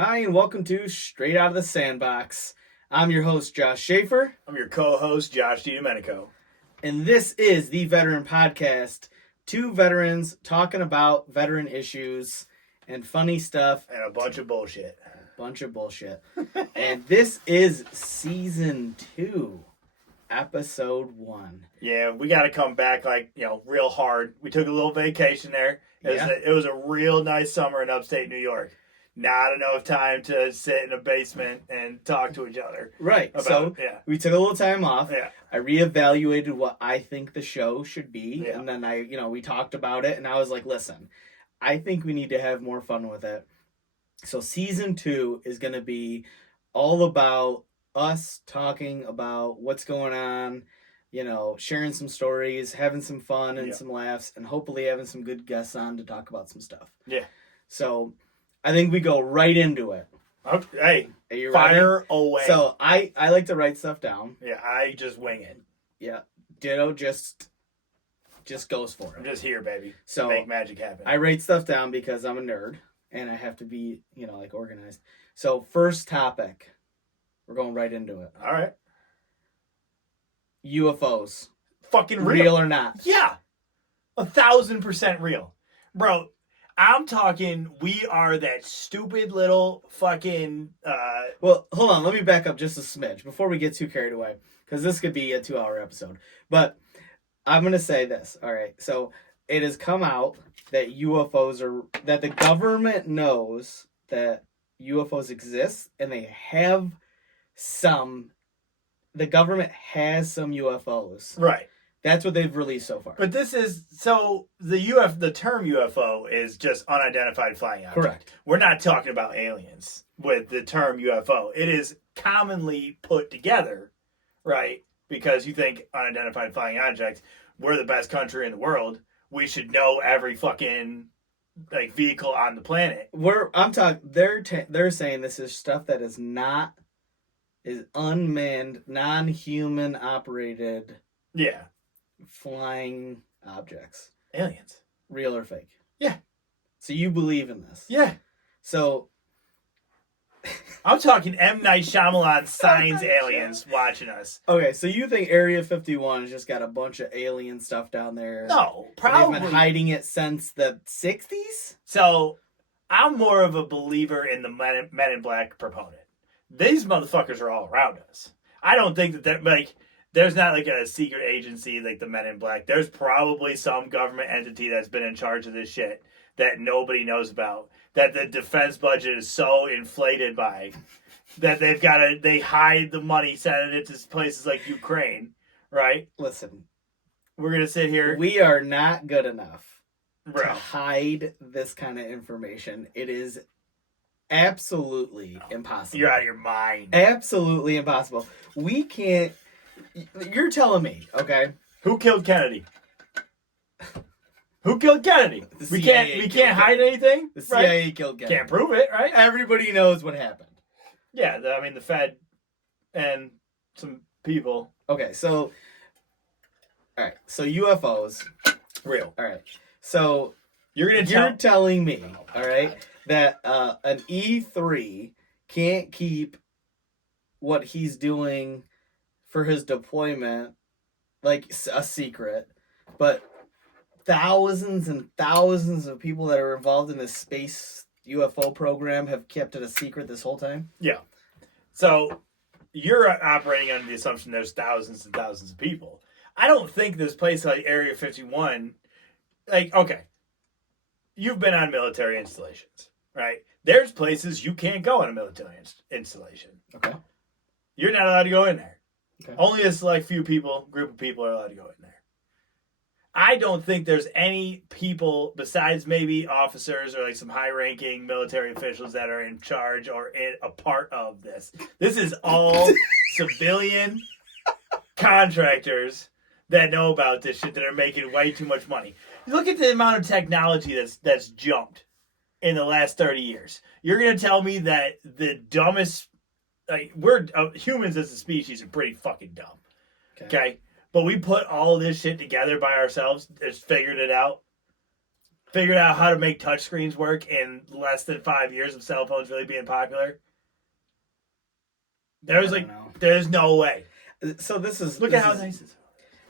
Hi, and welcome to Straight Out of the Sandbox. I'm your host, Josh Schaefer. I'm your co-host, Josh DiDomenico. And this is the Veteran Podcast. Two veterans talking about veteran issues and funny stuff. And a bunch of bullshit. And this is Season 2, Episode 1. Yeah, we got to come back real hard. We took a little vacation there. It was a real nice summer in upstate New York. Not enough time to sit in a basement and talk to each other. Right. We took a little time off. Yeah. I reevaluated what I think the show should be. Yeah. And then we talked about it. And I was like, listen, I think we need to have more fun with it. So Season 2 is going to be all about us talking about what's going on, sharing some stories, having some fun and some laughs, and hopefully having some good guests on to talk about some stuff. Yeah. So I think we go right into it. Okay. Are you Fire ready? away. So I like to write stuff down. Yeah, I just wing it. Yeah. Ditto just goes for it. I'm just here, baby. So make magic happen. I write stuff down because I'm a nerd and I have to be, organized. So first topic. We're going right into it. All right. UFOs. Fucking real or not? Yeah. 1,000% real. Bro, I'm talking, we are that stupid little fucking... Well, hold on. Let me back up just a smidge before we get too carried away. Because this could be a 2-hour episode. But I'm going to say this. All right. So it has come out that UFOs are... That the government knows that UFOs exist. And they have some... The government has some UFOs. Right. That's what they've released so far. But this is so the term UFO is just unidentified flying object. Correct. We're not talking about aliens with the term UFO. It is commonly put together, right? Because you think unidentified flying object, we're the best country in the world. We should know every fucking vehicle on the planet. They're saying this is stuff that is unmanned, non-human operated. Yeah. Flying objects. Aliens. Real or fake? Yeah. So you believe in this? Yeah. So I'm talking M. Night Shyamalan signs aliens watching us. Okay, so you think Area 51 has just got a bunch of alien stuff down there? No, probably. They've been hiding it since the 60s? So I'm more of a believer in the Men in Black proponent. These motherfuckers are all around us. I don't think that they're there's not a secret agency like the Men in Black. There's probably some government entity that's been in charge of this shit that nobody knows about. That the defense budget is so inflated by that they hide the money, sending it to places like Ukraine, right? Listen, we're gonna sit here. We are not good enough Bro. to hide this kind of information. It is absolutely impossible. You're out of your mind. Absolutely impossible. We can't. You're telling me, okay? Who killed Kennedy? Who killed Kennedy? We can't hide anything. The CIA killed Kennedy. Can't prove it, right? Everybody knows what happened. Yeah, the Fed and some people. Okay, so all right, so UFOs, real. All right, so you're telling me, all right, that an E3 can't keep what he's doing for his deployment like a secret, but thousands and thousands of people that are involved in this space UFO program have kept it a secret this whole time? Yeah. So you're operating under the assumption there's thousands and thousands of people. I don't think this place like Area 51, okay, you've been on military installations, right? There's places you can't go on a military installation. Okay. You're not allowed to go in there. Okay. Only a select group of people are allowed to go in there. I don't think there's any people besides maybe officers or some high-ranking military officials that are in charge or a part of this. This is all civilian contractors that know about this shit that are making way too much money. Look at the amount of technology that's jumped in the last 30 years. You're going to tell me that the dumbest... humans as a species are pretty fucking dumb. Okay? But we put all this shit together by ourselves, just figured it out. figured out how to make touchscreens work in less than 5 years of cell phones really being popular? There's I don't know. there's no way. So this is Look this at how is- nice it is.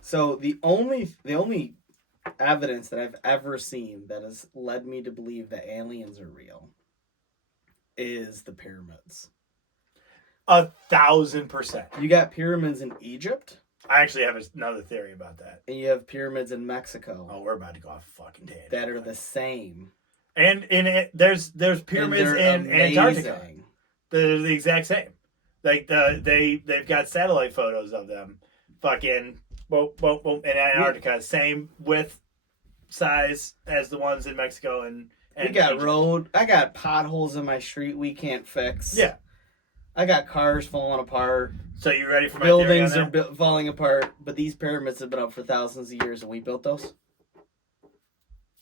So the only evidence that I've ever seen that has led me to believe that aliens are real is the pyramids. 1,000%. You got pyramids in Egypt, I actually have another theory about that. and you have pyramids in Mexico Oh, we're about to go off a fucking tangent. that are the same. And there's pyramids And in they're Antarctica. amazing. They're the exact same. Like they've got satellite photos of them. Fucking boom, boom, boom in Antarctica. Same width, size as the ones in Mexico and We got Egypt. road. I got potholes in my street we can't fix. Yeah. I got cars falling apart. So you ready for my theory on Buildings that? are falling apart. But these pyramids have been up for thousands of years, and we built those.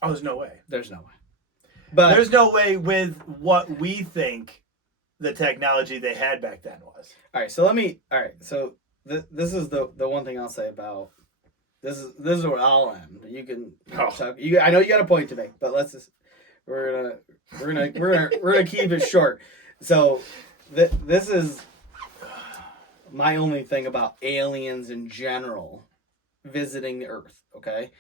Oh, there's no way. There's no way. But There's no way with what we think the technology they had back then was. all right, so this is the one thing I'll say about this is where I'll end. You can Oh. talk. I know you got a point to make, but let's just we're gonna keep it short. So this is my only thing about aliens in general visiting the Earth. Okay,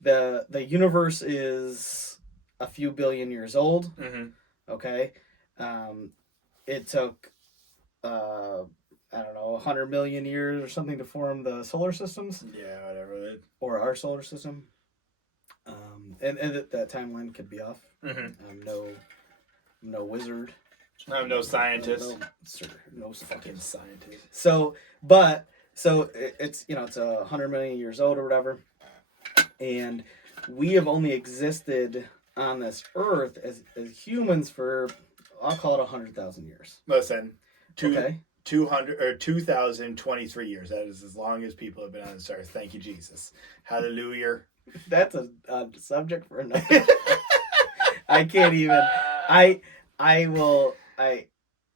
the universe is a few billion years old. Mm-hmm. Okay, it took I don't know 100 million years or something to form the solar systems Yeah, whatever. or our solar system. And that timeline could be off. Mm-hmm. I'm no wizard. I'm no scientist. No, sir, no Fucking scientist. scientist. So it's 100 million years old or whatever, and we have only existed on this Earth as humans for, I'll call it 100,000 years. Listen, Okay. 200 or 2023 years. That is as long as people have been on this earth. Thank you, Jesus. Hallelujah. That's a subject for another. I can't even.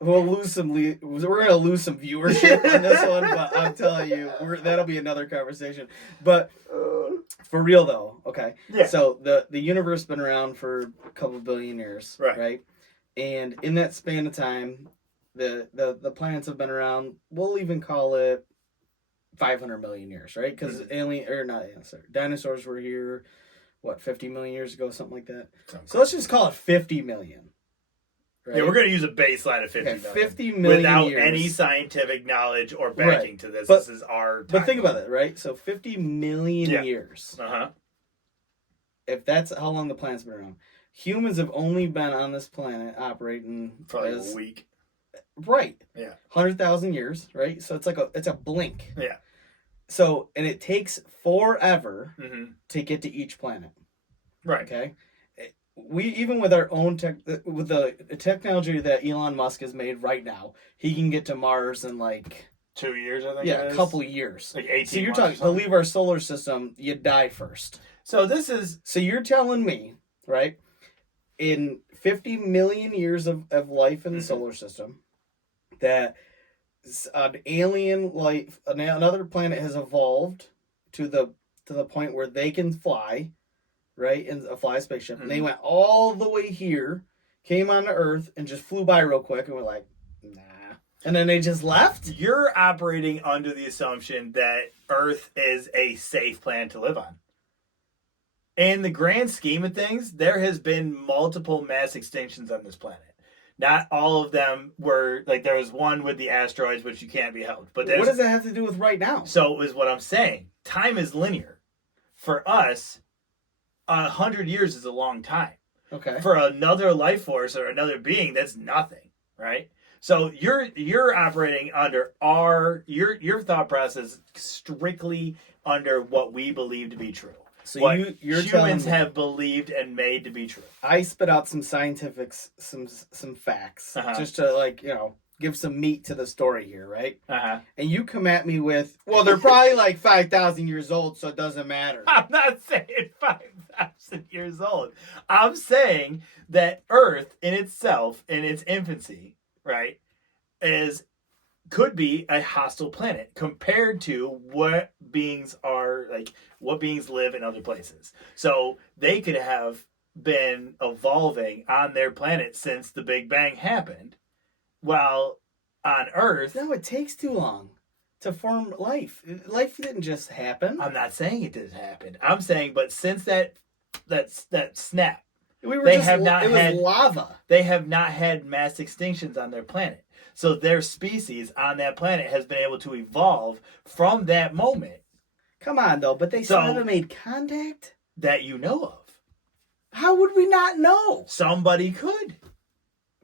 We'll lose some. We're gonna lose some viewership on this one, but I'm telling you, that'll be another conversation. But for real though, okay. Yeah. So the universe has been around for a couple billion years, Right. And in that span of time, the planets have been around. We'll even call it 500 million years, right? Because dinosaurs were here, 50 million years ago, something like that. So let's just call it 50 million. Right? Yeah, we're going to use a baseline of 50 Okay, million. 50 million without years. any scientific knowledge or backing to this. But- This is our But think about it, right? So 50 million Yeah. years. Uh-huh. If that's how long the planet's been around, humans have only been on this planet operating For like as a week. right. Yeah. 100,000 years, right? So it's a blink. Yeah. So and it takes forever Mm-hmm. to get to each planet. Right. Okay. We even with our own with the technology that Elon Musk has made right now, he can get to Mars in 2 years, I think. a it is. couple of years. Like 18 So you're months or talking to something. leave our solar system, you die first. So this is So you're telling me, right? In 50 million years of life in the Mhm. solar system, that an alien life, another planet has evolved to the point where they can fly, right? And fly a spaceship. And they Mhm. went all the way here, came on to Earth, and just flew by real quick, and we're like, nah. And then they just left. you're operating under the assumption that Earth is a safe planet to live on. In the grand scheme of things, there has been multiple mass extinctions on this planet. Not all of them were there was one with the asteroids, which you can't be held. But What there's does that have to do with right now? so is what I'm saying. Time is linear. For us, 100 years is a long time. Okay. For another life force or another being, that's nothing, right? So you're operating under your thought process strictly under what we believe to be true. So What you're telling humans me, have believed and made to be true. I spit out some scientific some facts Uh-huh. just to give some meat to the story here, right? Uh-huh. And you come at me with, well, they're probably 5,000 years old, so it doesn't matter. I'm not saying 5,000 years old. I'm saying that Earth in itself, in its infancy, right, could be a hostile planet compared to what beings live in other places. So they could have been evolving on their planet since the Big Bang happened, while on Earth, No, it takes too long to form life. Life didn't just happen. I'm not saying it didn't happen. I'm saying, but since that snap, We were they just, have not it was had- lava. they have not had mass extinctions on their planet. So their species on that planet has been able to evolve from that moment Come on, though, but they still So- haven't made contact? that you know of. How would we not know? Somebody could.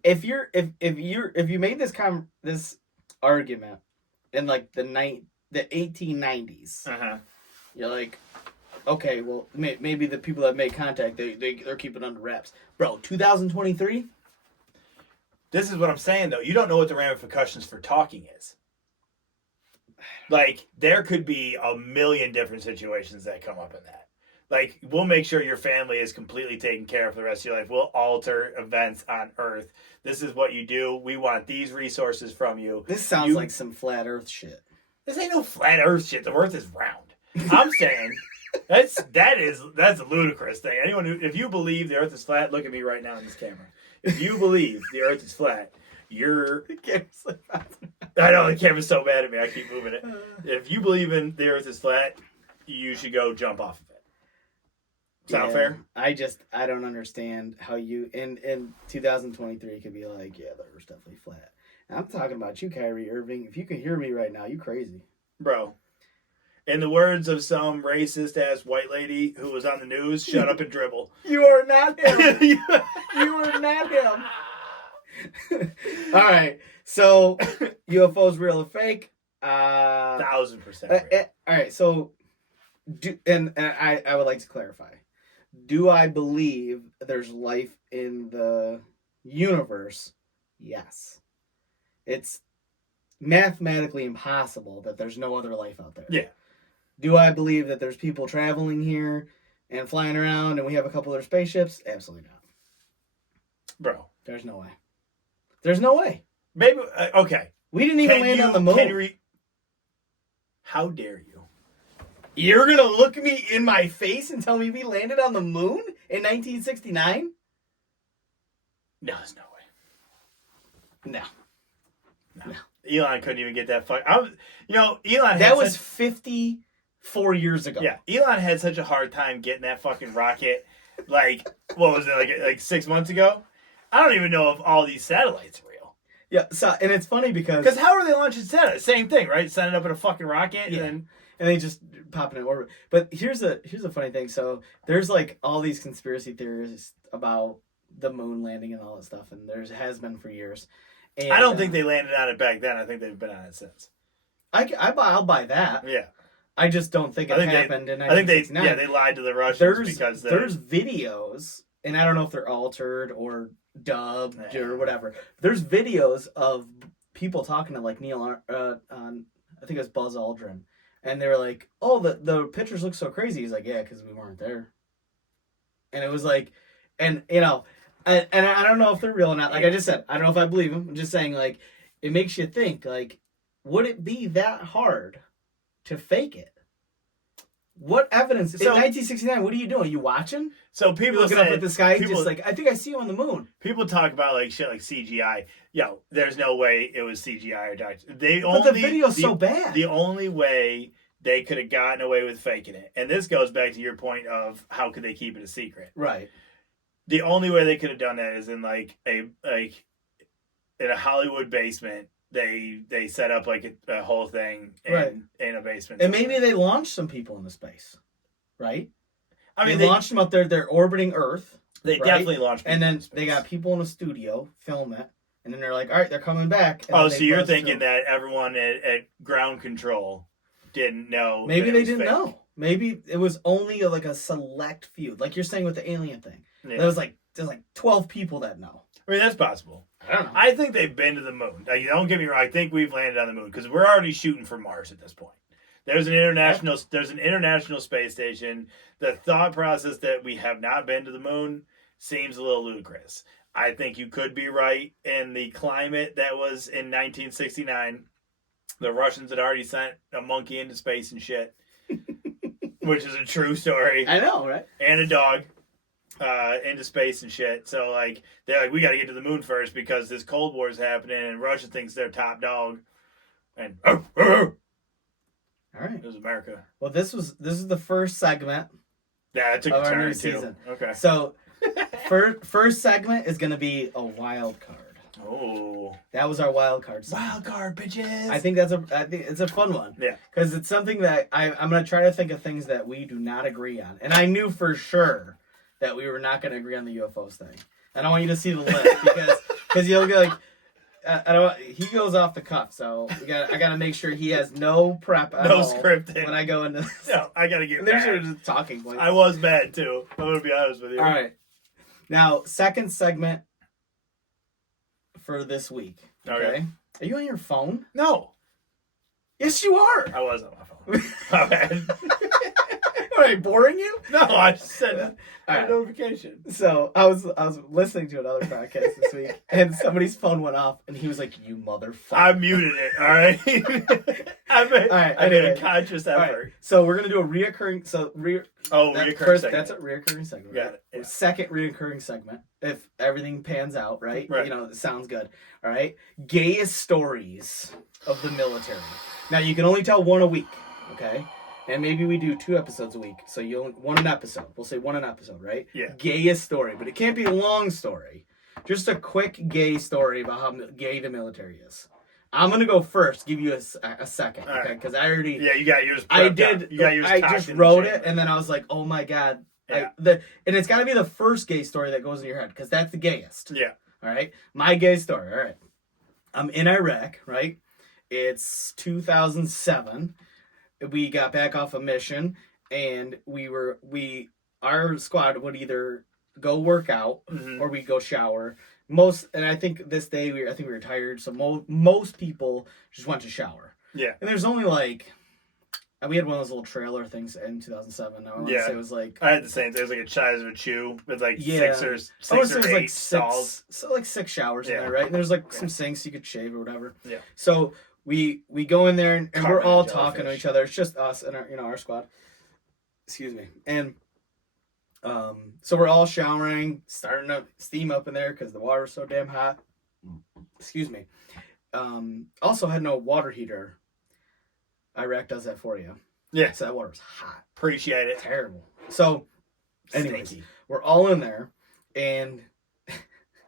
If you made this argument in like the 1890s, Uh-huh. you're like, okay, well maybe the people that made contact they're keeping it under wraps, bro. 2023. This is what I'm saying, though. You don't know what the ramifications for talking is. Like, there could be a million different situations that come up in that. Like, we'll make sure your family is completely taken care of for the rest of your life. We'll alter events on Earth. This is what you do. We want these resources from you. This sounds like some flat Earth shit. This ain't no flat Earth shit. The Earth is round. I'm saying that's a ludicrous thing. Anyone if you believe the Earth is flat, look at me right now in this camera. If you believe the Earth is flat, you're. I know the camera's so mad at me. I keep moving it. If you believe in the Earth is flat, you should go jump off of it. Sound fair? I don't understand how you in 2023 could be like, yeah, the Earth's definitely flat. And I'm talking about you, Kyrie Irving. If you can hear me right now, you crazy. Bro. In the words of some racist ass white lady who was on the news, shut up and dribble. You are not him. You are not him. All right. So UFOs real or fake? 1,000% real. All right. So I would like to clarify. Do I believe there's life in the universe? Yes. It's mathematically impossible that there's no other life out there. Yeah. Do I believe that there's people traveling here and flying around and we have a couple of their spaceships? Absolutely not. Bro. There's no way. There's no way. Maybe, okay. We didn't even land on the moon. How dare you? You're going to look me in my face and tell me we landed on the moon in 1969? No, there's no way. No. Elon couldn't even get that fuck. Elon. That was 54 years ago. Yeah, Elon had such a hard time getting that fucking rocket. Like, what was it, like 6 months ago? I don't even know if all these satellites are real. Yeah, so, and it's funny because how are they launching satellites? Same thing, right? Send it up in a fucking rocket, Yeah. and they just pop it in orbit. But here's a funny thing. So there's like all these conspiracy theories about the moon landing and all that stuff, and there has been for years. And, I don't think they landed on it back then. I think they've been on it since. I'll buy that. Yeah, I just don't think it happened in 1969. they lied to the Russians because there's videos, and I don't know if they're altered or dubbed or whatever. There's videos of people talking to like Neil on I think it was Buzz Aldrin, and they were like, "Oh, the pictures look so crazy." He's like, "Yeah, because we weren't there." And it was like, and you know, and I don't know if they're real or not. Like I just said, I don't know if I believe them. I'm just saying, like, it makes you think, like, would it be that hard to fake it? What evidence? In 1969, what are you doing? Are you watching? So people looking up at the sky, just like, I think I see you on the moon. People talk about like shit like CGI. Yo, there's no way it was CGI or documentary. But the video's so bad. The only way they could have gotten away with faking it, and this goes back to your point of how could they keep it a secret? Right. The only way they could have done that is in in a Hollywood basement. They set up like a whole thing in a basement. And maybe they launched some people into space, right? I mean, they launched them up there. They're orbiting Earth. They definitely launched people and then into space. they got people in a studio, film it, and then they're like, all right, they're coming back. Oh, so you're thinking that everyone at ground control didn't know? Maybe they didn't know. Maybe it was only like a select few. Like you're saying with the alien thing. Yeah. There's like 12 people that know. I mean, that's possible. I don't know. I think they've been to the moon. Like, don't get me wrong. I think we've landed on the moon because we're already shooting for Mars at this point. There's an international space station. The thought process that we have not been to the moon seems a little ludicrous. I think you could be right in the climate that was in 1969. The Russians had already sent a monkey into space and shit, which is a true story. I know, right? And a dog. into space and shit. So like they're like, we got to get to the moon first because this Cold War is happening, and Russia thinks they're top dog. And All right. it was America. Well, this is the first segment. Yeah, it took Of a our turn new too. season. Okay. So, first segment is going to be a wild card. Oh, That was our wild card segment. wild card, bitches. I think it's a fun one. Yeah. Because it's something that I'm going to try to think of things that we do not agree on. And I knew for sure that we were not going to agree on the UFOs thing. And I want you to see the list because you'll get like, I don't. He goes off the cuff, so I got to make sure he has no prep at No all scripting. when I go into this. No, I gotta get There's mad. just talking points. I was mad too. I'm gonna be honest with you. All right. Now, second segment for this week. Okay. Are you on your phone? No, Yes, you are. I was on my phone. My bad. Am I boring you? No, I just said All a right. notification. So I was listening to another podcast this week, and somebody's phone went off, and he was like, "You motherfucker!" I muted it. All right. I made anyway. a conscious All right, effort. so we're gonna do a reoccurring. Reoccurring segment. That's a reoccurring segment. Got Right? it, yeah. Second reoccurring segment. If everything pans out, right? Right. You know, it sounds good. All right. Gayest stories of the military. Now you can only tell one a week. Okay. And maybe we do 2 episodes a week. So you only one an episode. We'll say one an episode, right? Yeah. Gayest story, but it can't be a long story. Just a quick gay story about how gay the military is. I'm gonna go first. Give you a second, All right. okay? Because I already. Yeah, you got yours. I prepped did. out. You got yours. I cocked just in the wrote it, chamber. and then I was like, "Oh my god!" Yeah. And it's got to be the first gay story that goes in your head because that's the gayest. Yeah. All right, my gay story. All right, I'm in Iraq. Right, it's 2007. We got back off a mission, and our squad would either go work out Mhm. or we go shower. And I think this day I think we were tired, so most people just went to shower. Yeah. And there's only like, we had one of those little trailer things in 2007. I want to Yeah. say it was like, I had the same. There's like a size of a chew with like Yeah. six or I want to say it was eight like stalls. six showers in Yeah. there, right? And there's like Yeah. some sinks you could shave or whatever. Yeah. So we go in there and we're Carpet all and talking to jellyfish. each other. It's just us and our squad. Excuse me. And so we're all showering, starting to steam up in there because the water's so damn hot. Excuse me. Also had no water heater. Iraq does that for you. Yeah. So that water was hot. Appreciate it. Terrible. So anyways, Stinky. we're all in there and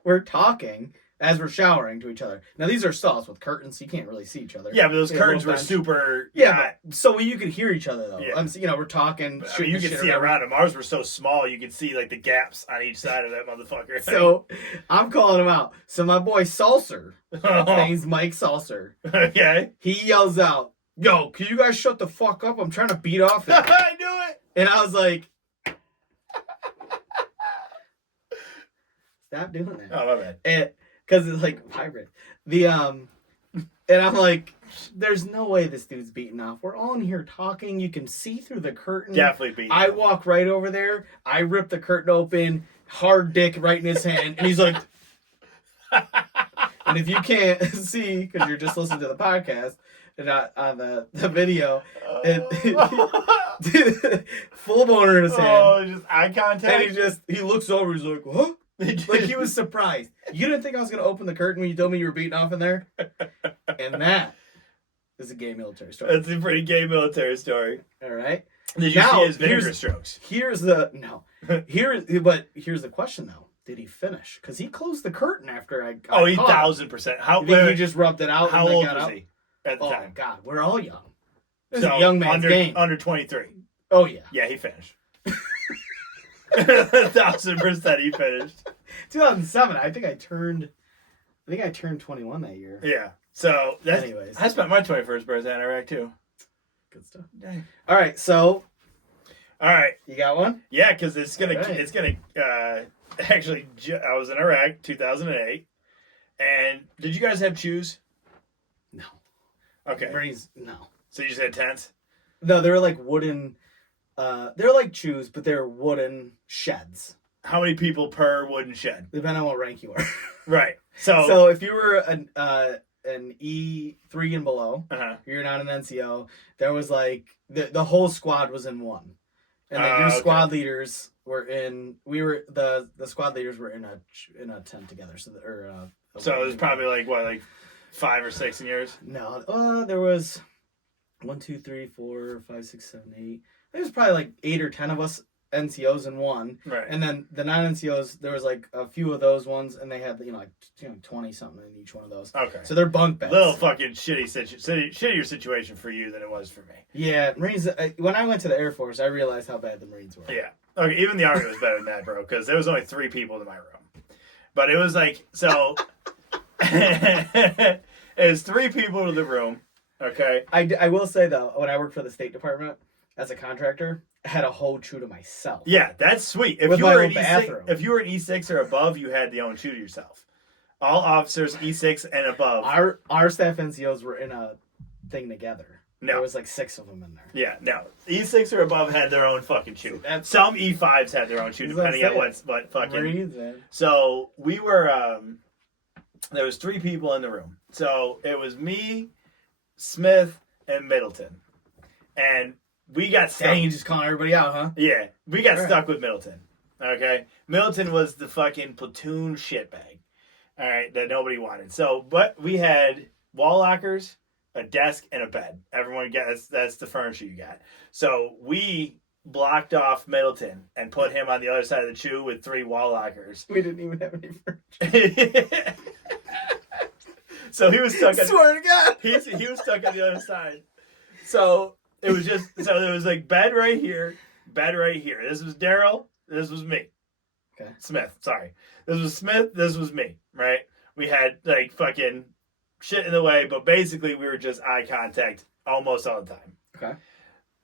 we're talking as we're showering to each other. Now these are stalls with curtains, so you can't really see each other. Yeah, but those Yeah, curtains little were bench. super. Yeah, but, so you could hear each other though. Yeah. We're talking. I mean, you shooting could shit see or whatever. around them. Ours were so small, you could see like the gaps on each side of that motherfucker. So I'm calling him out. So my boy Salser, his Oh, name's Mike Salser. okay. He yells out, "Yo, can you guys shut the fuck up? I'm trying to beat off it." I knew it. And I was like, "Stop doing that." Oh, my bad. And because it's like hybrid. And I'm like, there's no way this dude's beating off. We're all in here talking. You can see through the curtain. Definitely beat. I walk right over there. I rip the curtain open, hard dick right in his hand, and he's like, and if you can't see because you're just listening to the podcast and not on the video, full boner in his hand. Oh, just eye And contact. he looks over, he's like, "What?" Like he was surprised. You didn't think I was gonna open the curtain when you told me you were beating off in there? And that is a gay military story. That's a pretty gay military story. All right. Did you Now, see his vinegar here's- strokes? Here's the question though. Did he finish? Because he closed the curtain after I got Oh, he caught him. 1,000%. How You think he just rubbed it out how and old then got was out? he at the Oh time? God, we're all young. This is a young man's under, game. Under 23. Oh yeah. Yeah, he finished. 1,000% he finished. 2007. I think I turned 21 that year. Yeah. So that's. Anyways, I spent my 21st birthday in Iraq too. good stuff. Dang. All right, so All right. you got one? Yeah, because it's gonna. All right. It's gonna. Actually, I was in Iraq 2008, and did you guys have shoes? No. Okay. Marines, no. So you just had tents. No, they were like wooden. They're like chews, but they're wooden sheds. How many people per wooden shed? Depending on what rank you are. Right. So. So if you were an E3 and below, Uh-huh. you're not an NCO. There was like the whole squad was in one, and then your Okay. squad leaders were in. We were the squad leaders were in a tent together. So So it was probably like 5 or 6 in yours. No, there was 1, 2, 3, 4, 5, 6, 7, 8. There was probably like 8 or 10 of us NCOs in one, Right. and then the non-NCOs, there was like a few of those ones, and they had 20 something in each one of those. Okay. So they're bunk beds. Little fucking shittier situation for you than it was for me. Yeah, Marines. When I went to the Air Force, I realized how bad the Marines were. Yeah. Okay. Even the Army was better than that, bro. Because there was only 3 people in my room, but it was like so. It was 3 people in the room. Okay. I will say though, when I worked for the State Department as a contractor, I had a whole chew to myself. Yeah, that's sweet. If With you my were own an bathroom. if you were an E6 or above, you had the own shoe to yourself. All officers E6 and above. Our staff NCOs were in a thing together. No. There was like 6 of them in there. Yeah, no. E6 or above had their own fucking shoe. That's- Some E5s had their own shoe, That's what I'm depending on saying. what fucking. Marines, man. So we were. There was 3 people in the room. So it was me, Smith, and Middleton, and we got stuck. Dang, you just calling everybody out, huh? Yeah, we got All right. stuck with Middleton. Okay, Middleton was the fucking platoon shitbag. All right, that nobody wanted. So, but we had wall lockers, a desk, and a bed. Everyone gets that's the furniture you got. So we blocked off Middleton and put him on the other side of the chew with 3 wall lockers. We didn't even have any furniture. So he was stuck. I swear to God. He was stuck on the other side. So it was there was like bed right here, bed right here. This was Daryl. This was me. Okay. Smith. Sorry. This was Smith. This was me. Right. We had like fucking shit in the way, but basically we were just eye contact almost all the time. Okay.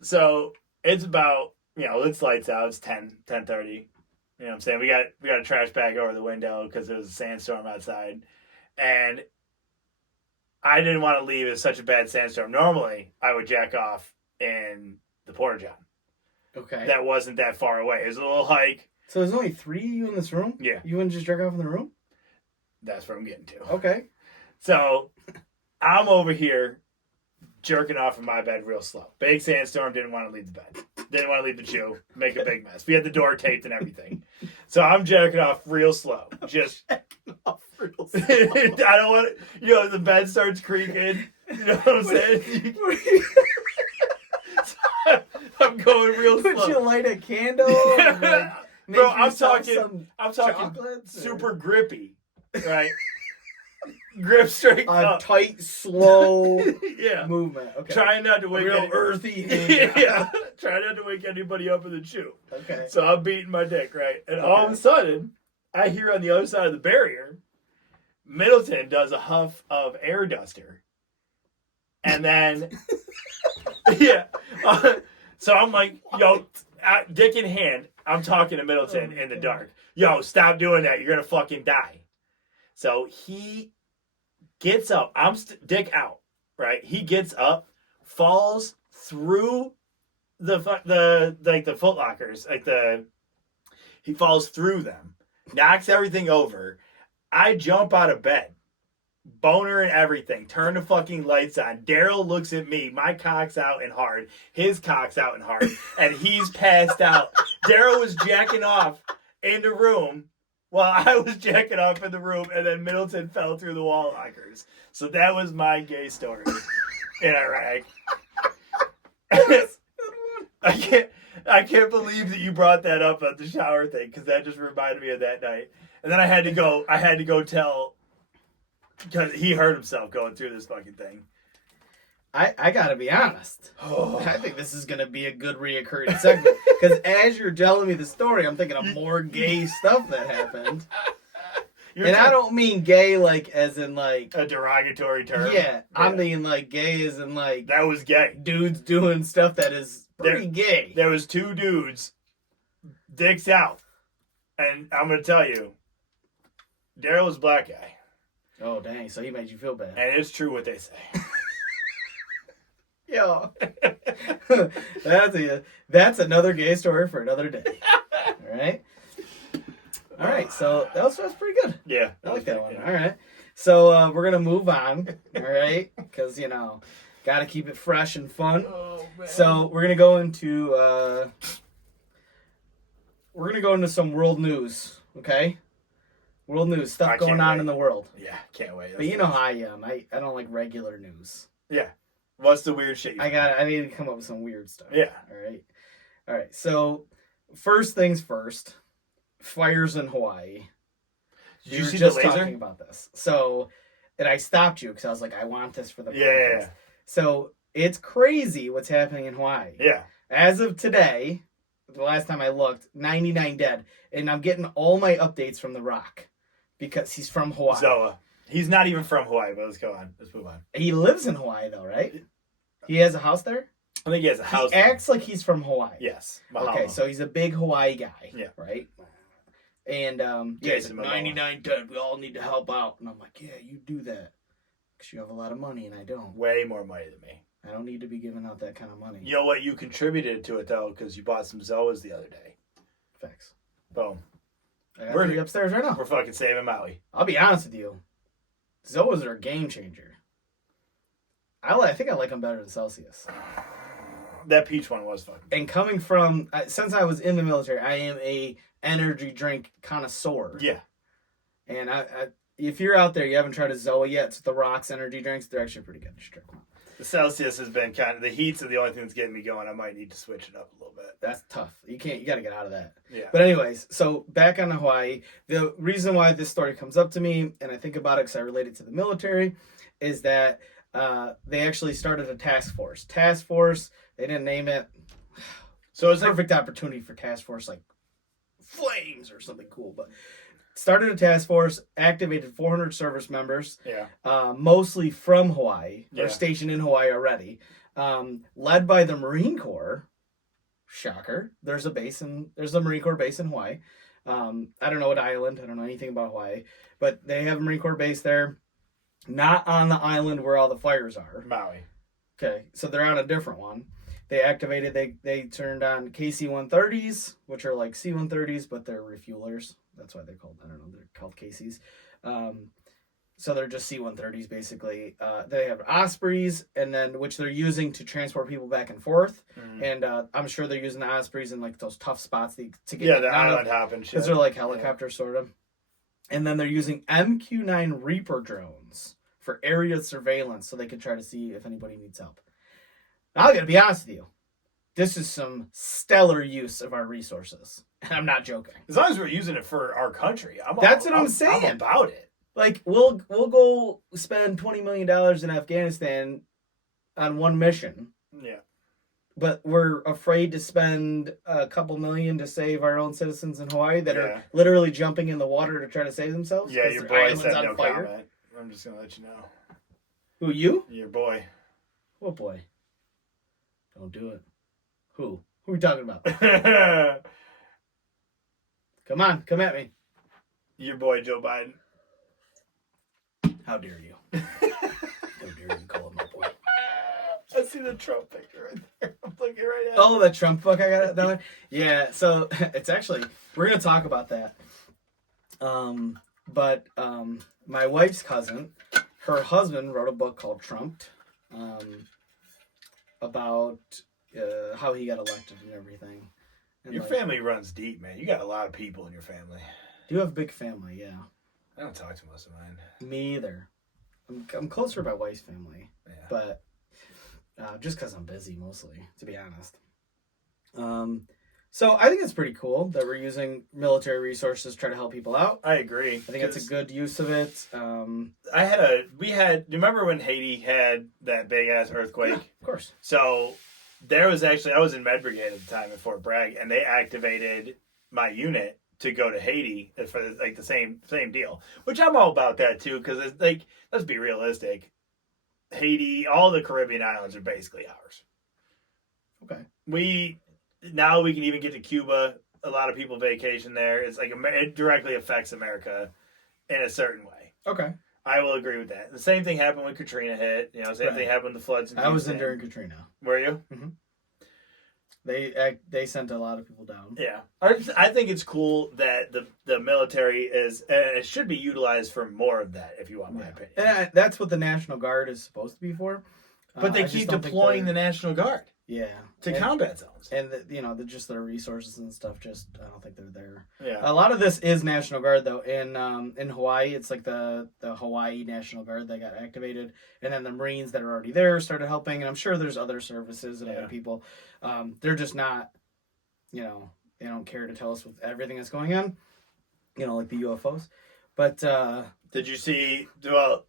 So it's about it's lights out. It's 10:30. You know what I'm saying? We got a trash bag over the window because there was a sandstorm outside, and I didn't want to leave. It was such a bad sandstorm. Normally, I would jack off in the Porta-John. Okay. That wasn't that far away. It was a little hike. So there's only 3 of you in this room? Yeah. You wouldn't just jerk off in the room? That's where I'm getting to. Okay. So I'm over here jerking off in my bed real slow. Big sandstorm. Didn't want to leave the bed. Didn't want to leave the chew. Make a big mess. We had the door taped and everything. So I'm jerking off real slow. Just Off real I don't want to, the bed starts creaking. You know what I'm saying? I'm going real Would slow. you light a candle? And, like, make Bro, I'm yourself talking some chocolates or- super grippy, right? Grip straight a up. tight, slow Yeah. movement. Okay. Trying not to a wake real earthy hand. yeah. Trying not to wake anybody up in the chew. Okay. So I'm beating my dick, right? And all of a sudden, I hear on the other side of the barrier, Middleton does a huff of air duster. And then, yeah. So I'm like, yo, dick in hand, I'm talking to Middleton in the dark. Yo, stop doing that. You're going to fucking die. So he gets up. I'm dick out, right? He gets up, falls through the foot lockers, he falls through them, knocks everything over. I jump out of bed, boner and everything, turn the fucking lights on. Daryl looks at me, my cock's out and hard, his cock's out and hard, and he's passed out. Daryl was jacking off in the room while I was jacking off in the room, and then Middleton fell through the wall lockers. So that was my gay story in Iraq. I can't believe that you brought that up at the shower thing, because that just reminded me of that night. And then I had to go tell, because he hurt himself going through this fucking thing. I gotta be honest. I think this is gonna be a good reoccurring segment. Because as you're telling me the story, I'm thinking of more gay stuff that happened. I don't mean gay like as in like a derogatory term. Yeah, I mean like gay as in like that was gay. Dudes doing stuff that is pretty gay. There was 2 dudes, dicks out, and I'm gonna tell you, Daryl was a black guy. Oh dang! So he made you feel bad. And it's true what they say. Yo, that's another gay story for another day. All right. So that was pretty good. Yeah, I like that one. All right. So we're gonna move on. All right, because got to keep it fresh and fun. Oh, man. So we're gonna go into we're gonna go into some world news. Okay, world news stuff I going can't on wait. in the world. Yeah, can't wait. But you know how I am. I don't like regular news. Yeah. What's the weird shit? I need to come up with some weird stuff. Yeah. All right. So first things first, fires in Hawaii. Did We you were see just the laser? talking about this. So, and I stopped you because I was like, I want this for the podcast. Yeah. So it's crazy what's happening in Hawaii. Yeah. As of today, the last time I looked, 99 dead, and I'm getting all my updates from The Rock because he's from Hawaii. Zoa. He's not even from Hawaii, but let's go on. Let's move on. He lives in Hawaii though, right? He has a house there. I think he has a house. He acts like he's from Hawaii. Yes. Okay, Mahalo. so he's a big Hawaii guy. Yeah. Right. And yeah, he's Jason like, Momoa. 99 dead. We all need to help out. And I'm like, yeah, you do that because you have a lot of money and I don't. Way more money than me. I don't need to be giving out that kind of money. You know what? You contributed to it though, because you bought some Zoas the other day. Facts. Boom. I got We're- 3 upstairs right now. We're fucking saving Maui. I'll be honest with you. Zoas are a game changer. I think I like them better than Celsius. That peach one was fucking. And coming from since I was in the military, I am a energy drink connoisseur. Yeah. And I if you're out there, you haven't tried a Zoa yet, it's the Rocks energy drinks. They're actually pretty good. You should try them out. The Celsius has been kind of the heats are the only thing that's getting me going. I might need to switch it up a little bit. That's tough. You got to get out of that. Yeah. But anyways, so back on Hawaii, the reason why this story comes up to me, and I think about it because I relate it to the military, is that they actually started a task force. Task force, they didn't name it. So it's like Perfect opportunity for task force like flames or something cool. But started a task force, activated 400 service members, yeah. mostly from Hawaii, Yeah. or stationed in Hawaii already, led by the Marine Corps. Shocker. There's a Marine Corps base in Hawaii. I don't know what island. I don't know anything about Hawaii, but they have a Marine Corps base there. Not on the island where all the fires are. Maui. Okay, so they're on a different one. They activated. They turned on KC-130s, which are like C-130s, but they're refuelers. That's why they're called. I don't know. They're called KCs. So they're just C-130s basically. They have Ospreys, and then which they're using to transport people back and forth. Mm. And I'm sure they're using the Ospreys in like those tough spots to get Yeah, the out of, island hopping shit. because they're like helicopters sort of. And then they're using MQ-9 Reaper drones for area surveillance, so they can try to see if anybody needs help. Now I gotta be honest with you, this is some stellar use of our resources, and I'm not joking. As long as we're using it for our country, That's what I'm saying. I'm about it. Like we'll go spend $20 million in Afghanistan on one mission, Yeah. but we're afraid to spend a couple million to save our own citizens in Hawaii that Yeah. are literally jumping in the water to try to save themselves. Yeah, 'cause your their boy island's said on no fire. comment. I'm just gonna let you know. Who, you? Your boy. What boy? Don't do it. Who? Who are you talking about? Come on, come at me. Your boy Joe Biden. How dare you? How dare you call him my boy? I see the Trump picture right there. I'm looking right at. Oh, that Trump book I got down there? Yeah, so it's actually, we're going to talk about that. But my wife's cousin, her husband wrote a book called Trumped, about how he got elected and everything. And Your like, family runs deep, man. You got a lot of people in your family. do you have a big family? Yeah. I don't talk to most of mine. Me either. I'm closer to my wife's family, Yeah. but just because I'm busy mostly, to be honest. So I think it's pretty cool that we're using military resources to try to help people out. I agree. I think it's a good use of it. Do you remember when Haiti had that big ass earthquake? Yeah, of course. So there was actually, I was in Med Brigade at the time at Fort Bragg, and they activated my unit to go to Haiti for like the same deal, which I'm all about that too, because it's like, let's be realistic. Haiti, all the Caribbean islands are basically ours. Okay. Now we can even get to Cuba. A lot of people vacation there. It's like it directly affects America in a certain way. Okay. I will agree with that. The same thing happened when Katrina hit. Same Right. thing happened with the floods in I was in Houston. during Katrina. Were you? They sent a lot of people down. Yeah. I think it's cool that the military is, and it should be utilized for more of that, if you want my opinion. And that's what the National Guard is supposed to be for. But they I just keep don't think deploying they're- the National Guard. Yeah. to And- combat zones. And just their resources and stuff. Just I don't think they're there. Yeah. A lot of this is National Guard though. In Hawaii, it's like the Hawaii National Guard that got activated, and then the Marines that are already there started helping. And I'm sure there's other services and other people. They're just not, they don't care to tell us with everything that's going on. Like the UFOs. But did you see? Well,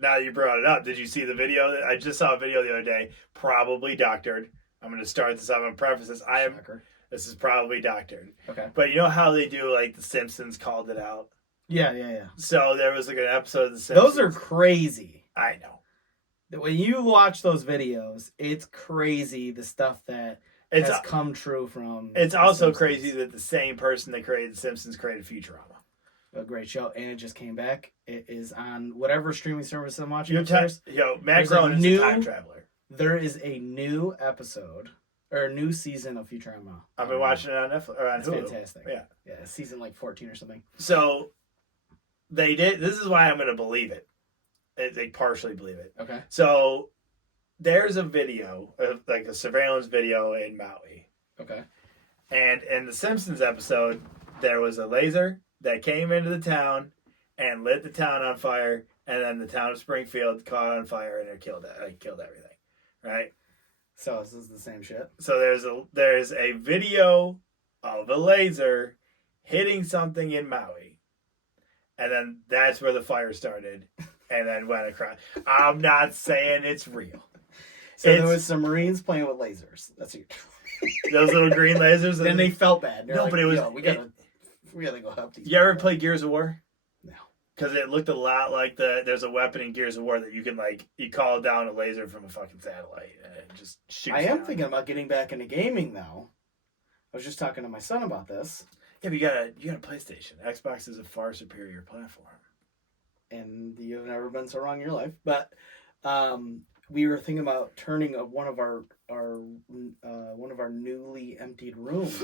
now that you brought it up, did you see the video? I just saw a video the other day, probably doctored. I'm going to start this. I'm going to preface this. shocker. This is probably doctored. Okay. But you know how they do, like, The Simpsons called it out? Yeah. So there was, like, an episode of The Simpsons. Those are crazy. I know. When you watch those videos, it's crazy the stuff that has come true from. It's The also Simpsons. crazy that the same person that created The Simpsons created Futurama. A great show, and it just came back. It is on whatever streaming service I'm watching. Matt There's Groening is a time traveler. There is a new episode or a new season of Futurama. I've been watching it on Netflix or on It's Hulu. fantastic. Yeah, season like 14 or something. So they did. This is why I'm going to believe it. They partially believe it. Okay. So there's a video, like a surveillance video in Maui. Okay. And in the Simpsons episode, there was a laser that came into the town and lit the town on fire, and then the town of Springfield caught on fire and it killed everything. Right? So this is the same shit. So there's a video of a laser hitting something in Maui. And then that's where the fire started and then went across. I'm not saying it's real. So there was some Marines playing with lasers. That's what those little green lasers. Then they felt bad. They're No, like, but it was. "Yo, we gotta go help these. You ever people." play Gears of War? No. Because it looked a lot like there's a weapon in Gears of War that you can you call down a laser from a fucking satellite and it just shoots. I am down. thinking about getting back into gaming though. I was just talking to my son about this. Yeah, but you got a PlayStation. Xbox is a far superior platform. And you've never been so wrong in your life. But we were thinking about turning one of our newly emptied rooms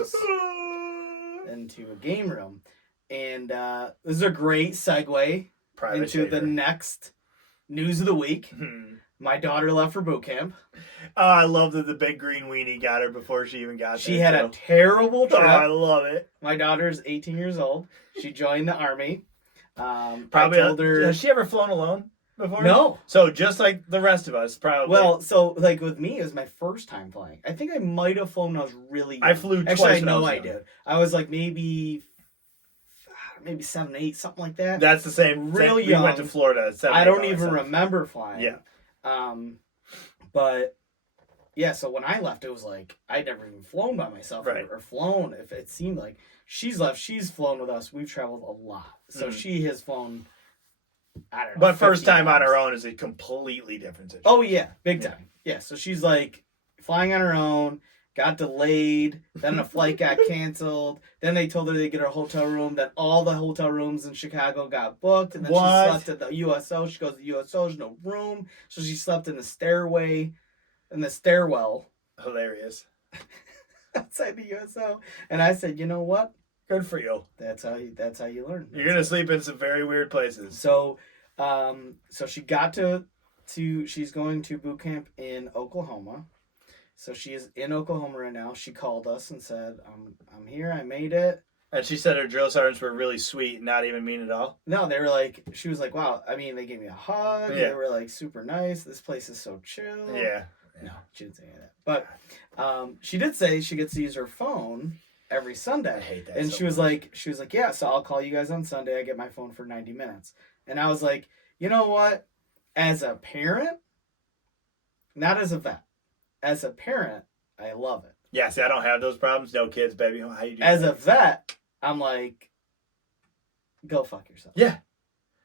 into a game room. And this is a great segue Private into shaver. the next news of the week. Hmm. My daughter left for boot camp. Oh, I love that the big green weenie got her before she even got She there. had a terrible Oh, trip. I love it. My daughter's 18 years old. She joined the army. Probably. I told her, Has she ever flown alone before? no. So just like the rest of us, probably. Well, so like with me, it was my first time flying. I think I might have flown when I was really young. I flew Actually, twice I when I know was I young. did. I was like maybe 7, 8, something like that. That's the same. Real We went to young. Florida. At 7 I don't by even myself. remember flying. Yeah. But yeah, so when I left, it was like I'd never even flown by myself Right. or flown. If it seemed like she's left, she's flown with us. We've traveled a lot, so she has flown. I don't know. But first 50 time on times. her own is a completely different situation. Oh yeah, big time. Yeah, so she's like flying on her own. Got delayed. Then the flight got canceled. Then they told her they'd get her a hotel room. Then all the hotel rooms in Chicago got booked. And then What? she slept at the USO. She goes to the USO. There's no room, so she slept in the stairwell Hilarious. outside the USO. And I said, you know what? Good for you. That's how you learn. You're gonna sleep in some very weird places. So, so she got to she's going to boot camp in Oklahoma. So she is in Oklahoma right now. She called us and said, I'm here. I made it. And she said her drill sergeants were really sweet, and not even mean at all. No, they were like, she was like, wow. I mean, they gave me a hug. Yeah. They were like super nice. This place is so chill. Yeah. No, she didn't say any of that. But she did say she gets to use her phone every Sunday. I hate that. And so she was much. like, yeah, so I'll call you guys on Sunday. I get my phone for 90 minutes. And I was like, you know what? As a parent, not as a vet, as a parent, I love it. Yeah, see, I don't have those problems. No kids, baby. How you doing? As a vet, I'm like, go fuck yourself. Yeah.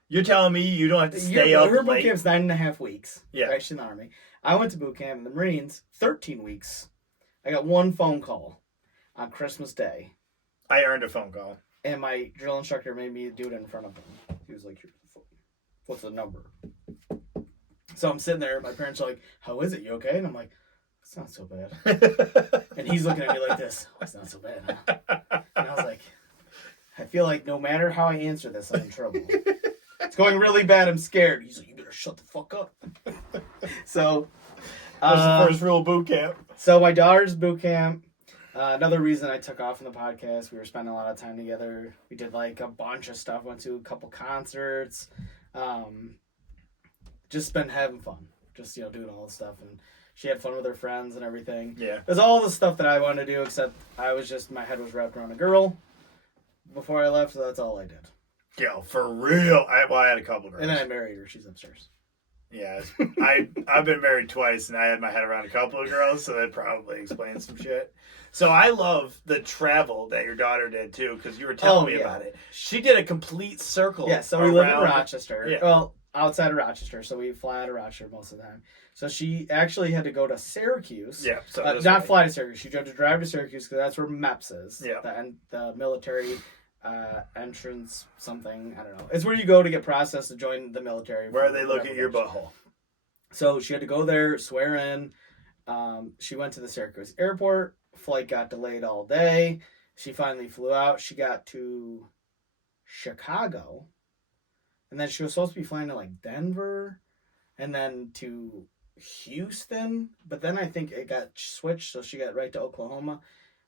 You're telling me you don't have to stay up Her boot late? camp's 9.5 weeks. Yeah. Right, she's in the Army. I went to boot camp in the Marines, 13 weeks. I got one phone call on Christmas Day. I earned a phone call. And my drill instructor made me do it in front of him. He was like, what's the number? So I'm sitting there. My parents are like, how is it? You okay? And I'm like, it's not so bad. And he's looking at me like this. It's not so bad, huh? And I was like, I feel like no matter how I answer this, I'm in trouble. It's going really bad. I'm scared. He's like, you better shut the fuck up. So What's the first rule of boot camp? So my daughter's boot camp. Another reason I took off from the podcast, we were spending a lot of time together. We did like a bunch of stuff. Went to a couple concerts. Just been having fun. Just doing all the stuff, and she had fun with her friends and everything. Yeah. It was all the stuff that I wanted to do, except my head was wrapped around a girl before I left, so that's all I did. Yo, for real. I had a couple girls. And then I married her. She's upstairs. Yeah, I've been married twice, and I had my head around a couple of girls, so that probably explains some shit. So I love the travel that your daughter did too, because you were telling me about it. She did a complete circle. Yeah, so we live in Rochester. Yeah. Well, outside of Rochester, so we fly out of Rochester most of the time. So she actually had to go to Syracuse. Yeah, so not fly to Syracuse. She had to drive to Syracuse because that's where MEPS is. Yeah, the military entrance something. I don't know. It's where you go to get processed to join the military. Where they look at your butthole. So she had to go there, swear in. She went to the Syracuse airport. Flight got delayed all day. She finally flew out. She got to Chicago. And then she was supposed to be flying to like Denver and then to Houston. But then I think it got switched, so she got right to Oklahoma.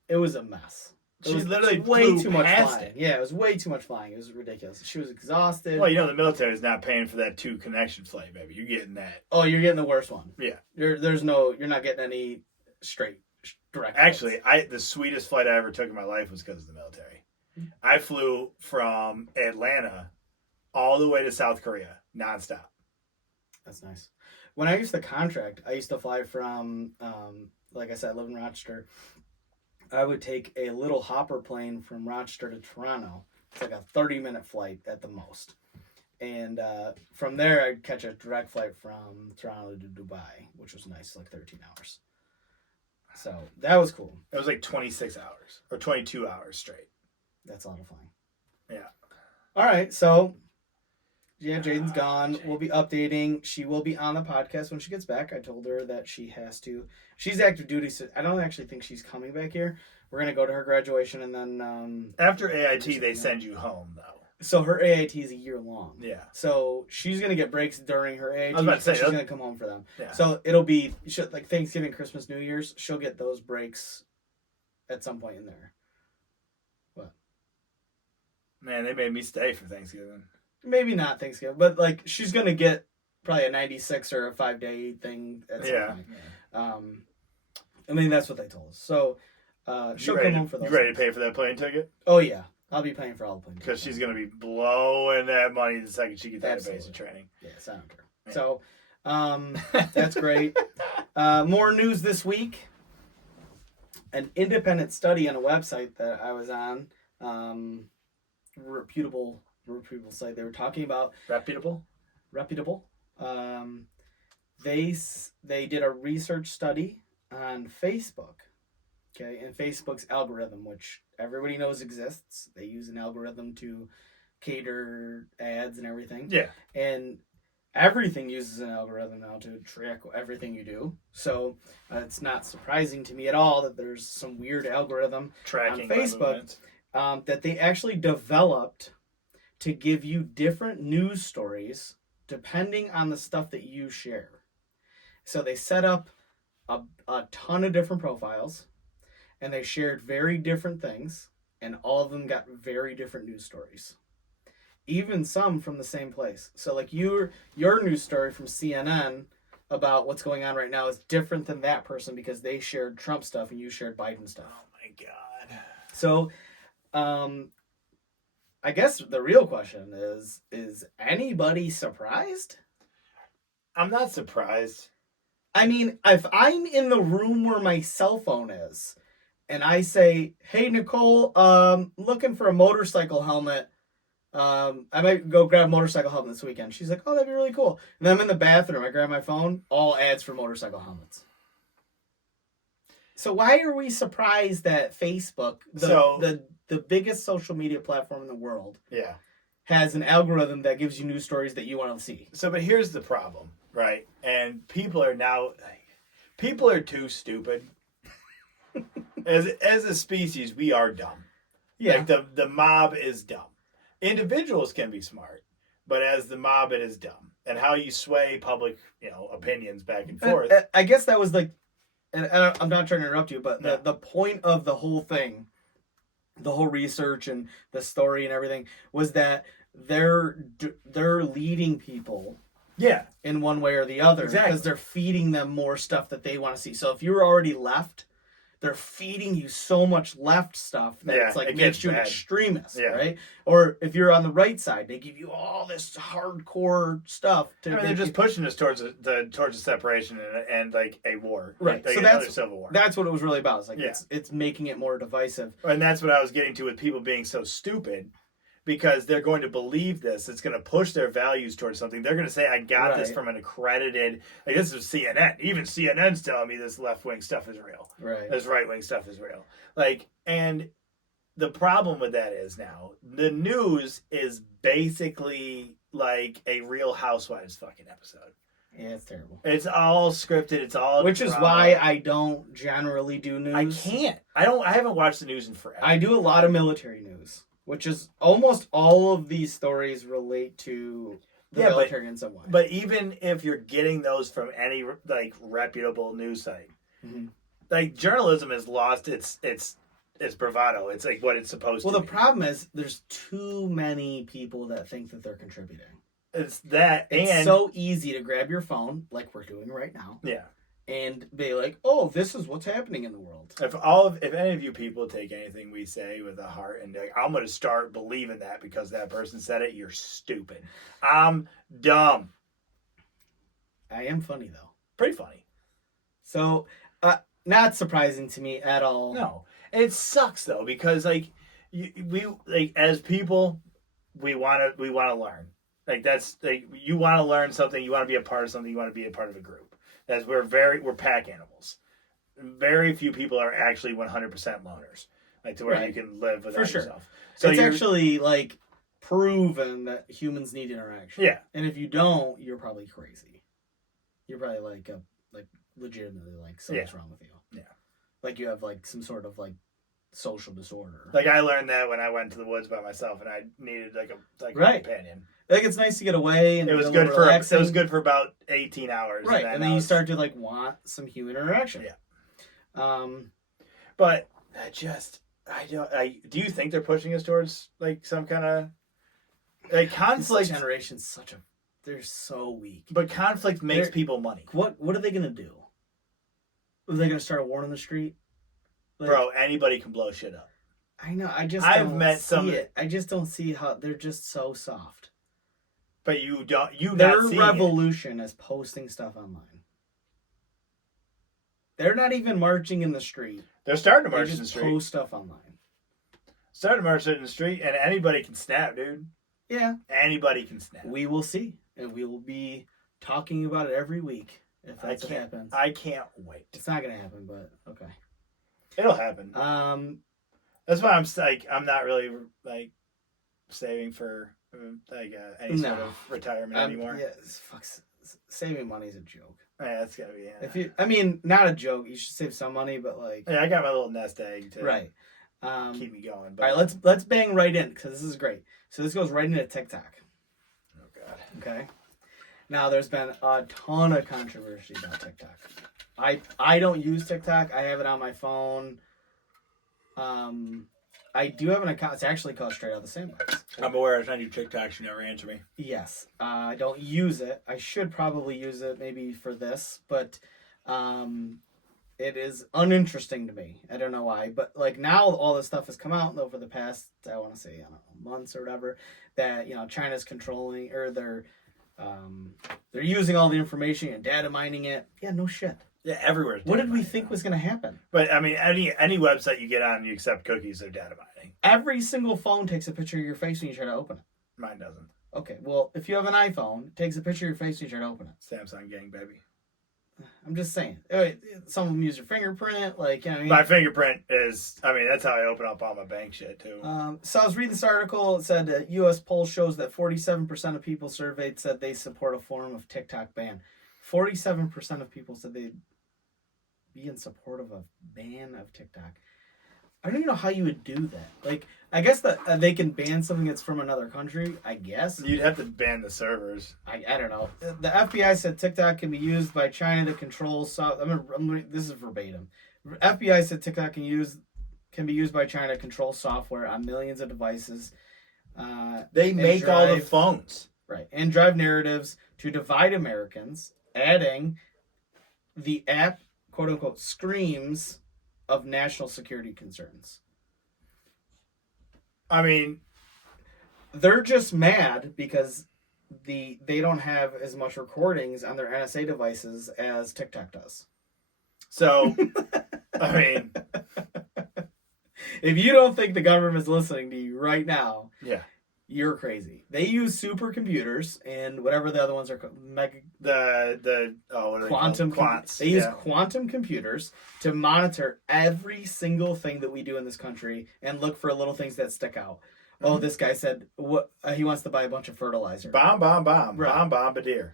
It was a mess. She literally way too much past flying. it. Yeah, it was way too much flying. It was ridiculous. She was exhausted. Well, the military is not paying for that 2 connection flight, baby. You're getting that. Oh, you're getting the worst one. Yeah. You're not getting any straight direct. Actually, the sweetest flight I ever took in my life was because of the military. I flew from Atlanta all the way to South Korea, nonstop. That's nice. When I used to contract, I used to fly from, like I said, I live in Rochester. I would take a little hopper plane from Rochester to Toronto. It's like a 30-minute flight at the most. And from there, I'd catch a direct flight from Toronto to Dubai, which was nice, like 13 hours. So that was cool. It was like 26 hours or 22 hours straight. That's a lot of flying. Yeah. All right, so yeah, Jaden's gone. We'll be updating. She will be on the podcast when she gets back. I told her that she has to. She's active duty, so I don't actually think she's coming back here. We're going to go to her graduation and then... After AIT, they send you home, though. So her AIT is a year long. Yeah. So she's going to get breaks during her AIT. I was about to say, she's going to come home for them. Yeah. So it'll be like Thanksgiving, Christmas, New Year's. She'll get those breaks at some point in there. What? Man, they made me stay for Thanksgiving. Maybe not Thanksgiving, but like she's going to get probably a 96 or a 5-day thing at some point. Yeah. I mean, that's what they told us. So she'll come home for those. You ready to pay for that plane ticket? Oh, yeah. I'll be paying for all the plane tickets. Because she's going to be blowing that money the second she gets out of basic training. Yeah, Senator. Yeah. So that's great. More news this week. An independent study on a website that I was on, reputable site. They were talking about reputable. They did a research study on Facebook. Okay, and Facebook's algorithm, which everybody knows exists. They use an algorithm to cater ads and everything. Yeah. And everything uses an algorithm now to track everything you do. So it's not surprising to me at all that there's some weird algorithm tracking on Facebook that they actually developed to give you different news stories depending on the stuff that you share. So they set up a ton of different profiles, and they shared very different things, and all of them got very different news stories. Even some from the same place. So like your news story from CNN about what's going on right now is different than that person because they shared Trump stuff and you shared Biden stuff. Oh my God. So I guess the real question is anybody surprised? I'm not surprised. I mean, if I'm in the room where my cell phone is and I say, "Hey Nicole, looking for a motorcycle helmet. I might go grab a motorcycle helmet this weekend." She's like, "Oh, that'd be really cool." And then I'm in the bathroom, I grab my phone, all ads for motorcycle helmets. So why are we surprised that Facebook, the biggest social media platform in the world, has an algorithm that gives you news stories that you want to see? So, but here's the problem, right? And people are too stupid. As a species, we are dumb. Yeah. Like the mob is dumb. Individuals can be smart, but as the mob, it is dumb. and how you sway public, opinions back and forth. I guess that was like, and I'm not trying to interrupt you, but No. the point of the whole thing, the whole research and the story and everything, was that they're leading people Yeah, in one way or the other Exactly. because they're feeding them more stuff that they want to see. So if you're already left, they're feeding you so much left stuff that Yeah, it's like it makes gets you an bad. extremist, Yeah. right? Or if you're on the right side, they give you all this hardcore stuff to they're just pushing us towards a separation and like a war, Right. Like So another that's- civil war. that's what it was really about. It's like Yeah. it's making it more divisive. And that's what I was getting to with people being so stupid, because they're going to believe this. It's going to push their values towards something. They're going to say, I got this Right. from an accredited, like this is CNN. Even CNN's telling me this left-wing stuff is real. Right. This right-wing stuff is real. Like, and the problem with that is now, the news is basically like a Real Housewives fucking episode. Yeah, it's terrible. It's all scripted. It's all Which is drama. why I don't generally do news. I can't. I haven't watched the news in forever. I do a lot of military news, which is almost all of these stories relate to the Yeah, but- military in some way. But even if you're getting those from any like reputable news site, Mhm. like journalism has lost its bravado. It's like what it's supposed Well, to the be. problem is there's too many people that think that they're contributing. It's that, It's and so easy to grab your phone, like we're doing right now, yeah. and be like, "Oh, this is what's happening in the world." If any of you people take anything we say with a heart and like, I'm gonna start believing that because that person said it, you're stupid. I'm dumb. I am funny though, Pretty funny. so not surprising to me at all. No, and it sucks though because like we like as people, we want to learn. Like that's like you want to learn something, you want to be a part of something, you want to be a part of a group. That's we're pack animals. Very few people are actually 100% loners, like to where Right. you can live without For sure. yourself. So It's you're- actually like proven that humans need interaction. yeah, And if you don't, you're probably crazy. You're probably like legitimately like something's wrong with you. Yeah. Like you have like some sort of like social disorder. like I learned that when I went to the woods by myself and I needed like a Right. companion. Like it's nice to get away and It was feel good for relaxing. it was good for about 18 hours. Right. And then I you was- start to like want some human interaction. Yeah. Um But do you think they're pushing us towards like some kind of like this conflict? generation's they're so weak. But conflict makes They're- people money, What are they gonna do? Are they gonna start a war in the street? Like, bro. Anybody can blow shit up. I know. I just I've don't met see some- it. I just don't see how they're just so soft. But you don't. You Their not seeing revolution is posting stuff online. They're not even marching in the street. it. They're starting to They march in the just street. post stuff online. Starting to march in the street, and anybody can snap, dude. Yeah, Anybody can snap. we will see, and we will be talking about it every week if that's what happens. I can't wait. It's not gonna happen, but okay. It'll happen. That's why I'm not really like saving for like any sort No. of retirement anymore. Yeah, saving money is a joke. Yeah, that's gotta be. If you, I mean, not a joke. You should save some money, but like, Yeah, I got my little nest egg to right. keep me going. All But right, let's bang right in because this is great. So this goes right into TikTok. oh god, Okay. Now there's been a ton of controversy about TikTok. I don't use TikTok. I have it on my phone. I do have an account. It's actually called Straight Out the Sandbox. I'm aware I send you TikToks. You never answer me. Yes. I don't use it. I should probably use it maybe for this, but it is uninteresting to me. I don't know why, but like now all this stuff has come out over the past, I want to say, I don't know, months or whatever, that China's controlling or they're using all the information and data mining it. Yeah, no shit. Yeah, everywhere. What did we think was going to happen? But I mean, any website you get on, you accept cookies. They're data mining. Every single phone takes a picture of your face when you try to open it. Mine doesn't. Okay, well, if you have an iPhone, it takes a picture of your face when you try to open it. Samsung gang, baby. I'm just saying. Some of them use your fingerprint, like, you know what I mean? My fingerprint is. I mean, that's how I open up all my bank shit too. So I was reading this article. It said a U.S. poll shows that 47% of people surveyed said they support a form of TikTok ban. 47% of people said they'd be in support of a ban of TikTok. I don't even know how you would do that. Like, I guess that they can ban something that's from another country. I guess. You'd have to ban the servers. I don't know. The FBI said TikTok can be used by China to control. This is verbatim. FBI said TikTok can be used by China to control software on millions of devices. They make all the phones. Right. And drive narratives to divide Americans, adding the app, quote unquote, screams of national security concerns. I mean, they're just mad because they don't have as much recordings on their NSA devices as TikTok does. So, I mean, if you don't think the government's listening to you right now, yeah, you're crazy. They use supercomputers and whatever the other ones are called. what are Quantum quants. They use quantum computers to monitor every single thing that we do in this country and look for little things that stick out. Mm-hmm. Oh, this guy said he wants to buy a bunch of fertilizer. Bomb. Right. Bombardier.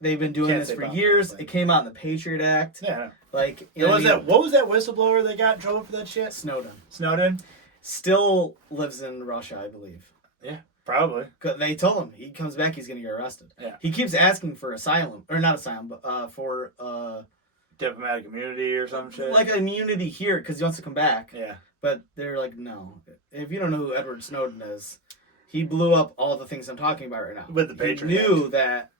They've been doing this for years. It came out in the Patriot Act. Yeah. Like, what was that whistleblower that got in trouble for that shit? Snowden still lives in Russia, I believe. Yeah, probably. They told him he comes back, he's going to get arrested. Yeah. He keeps asking for asylum, or not asylum, but for diplomatic immunity or some shit. Like immunity here because he wants to come back. Yeah. But they're like, no. If you don't know who Edward Snowden is, he blew up all the things I'm talking about right now. With the Patriot Act. He knew that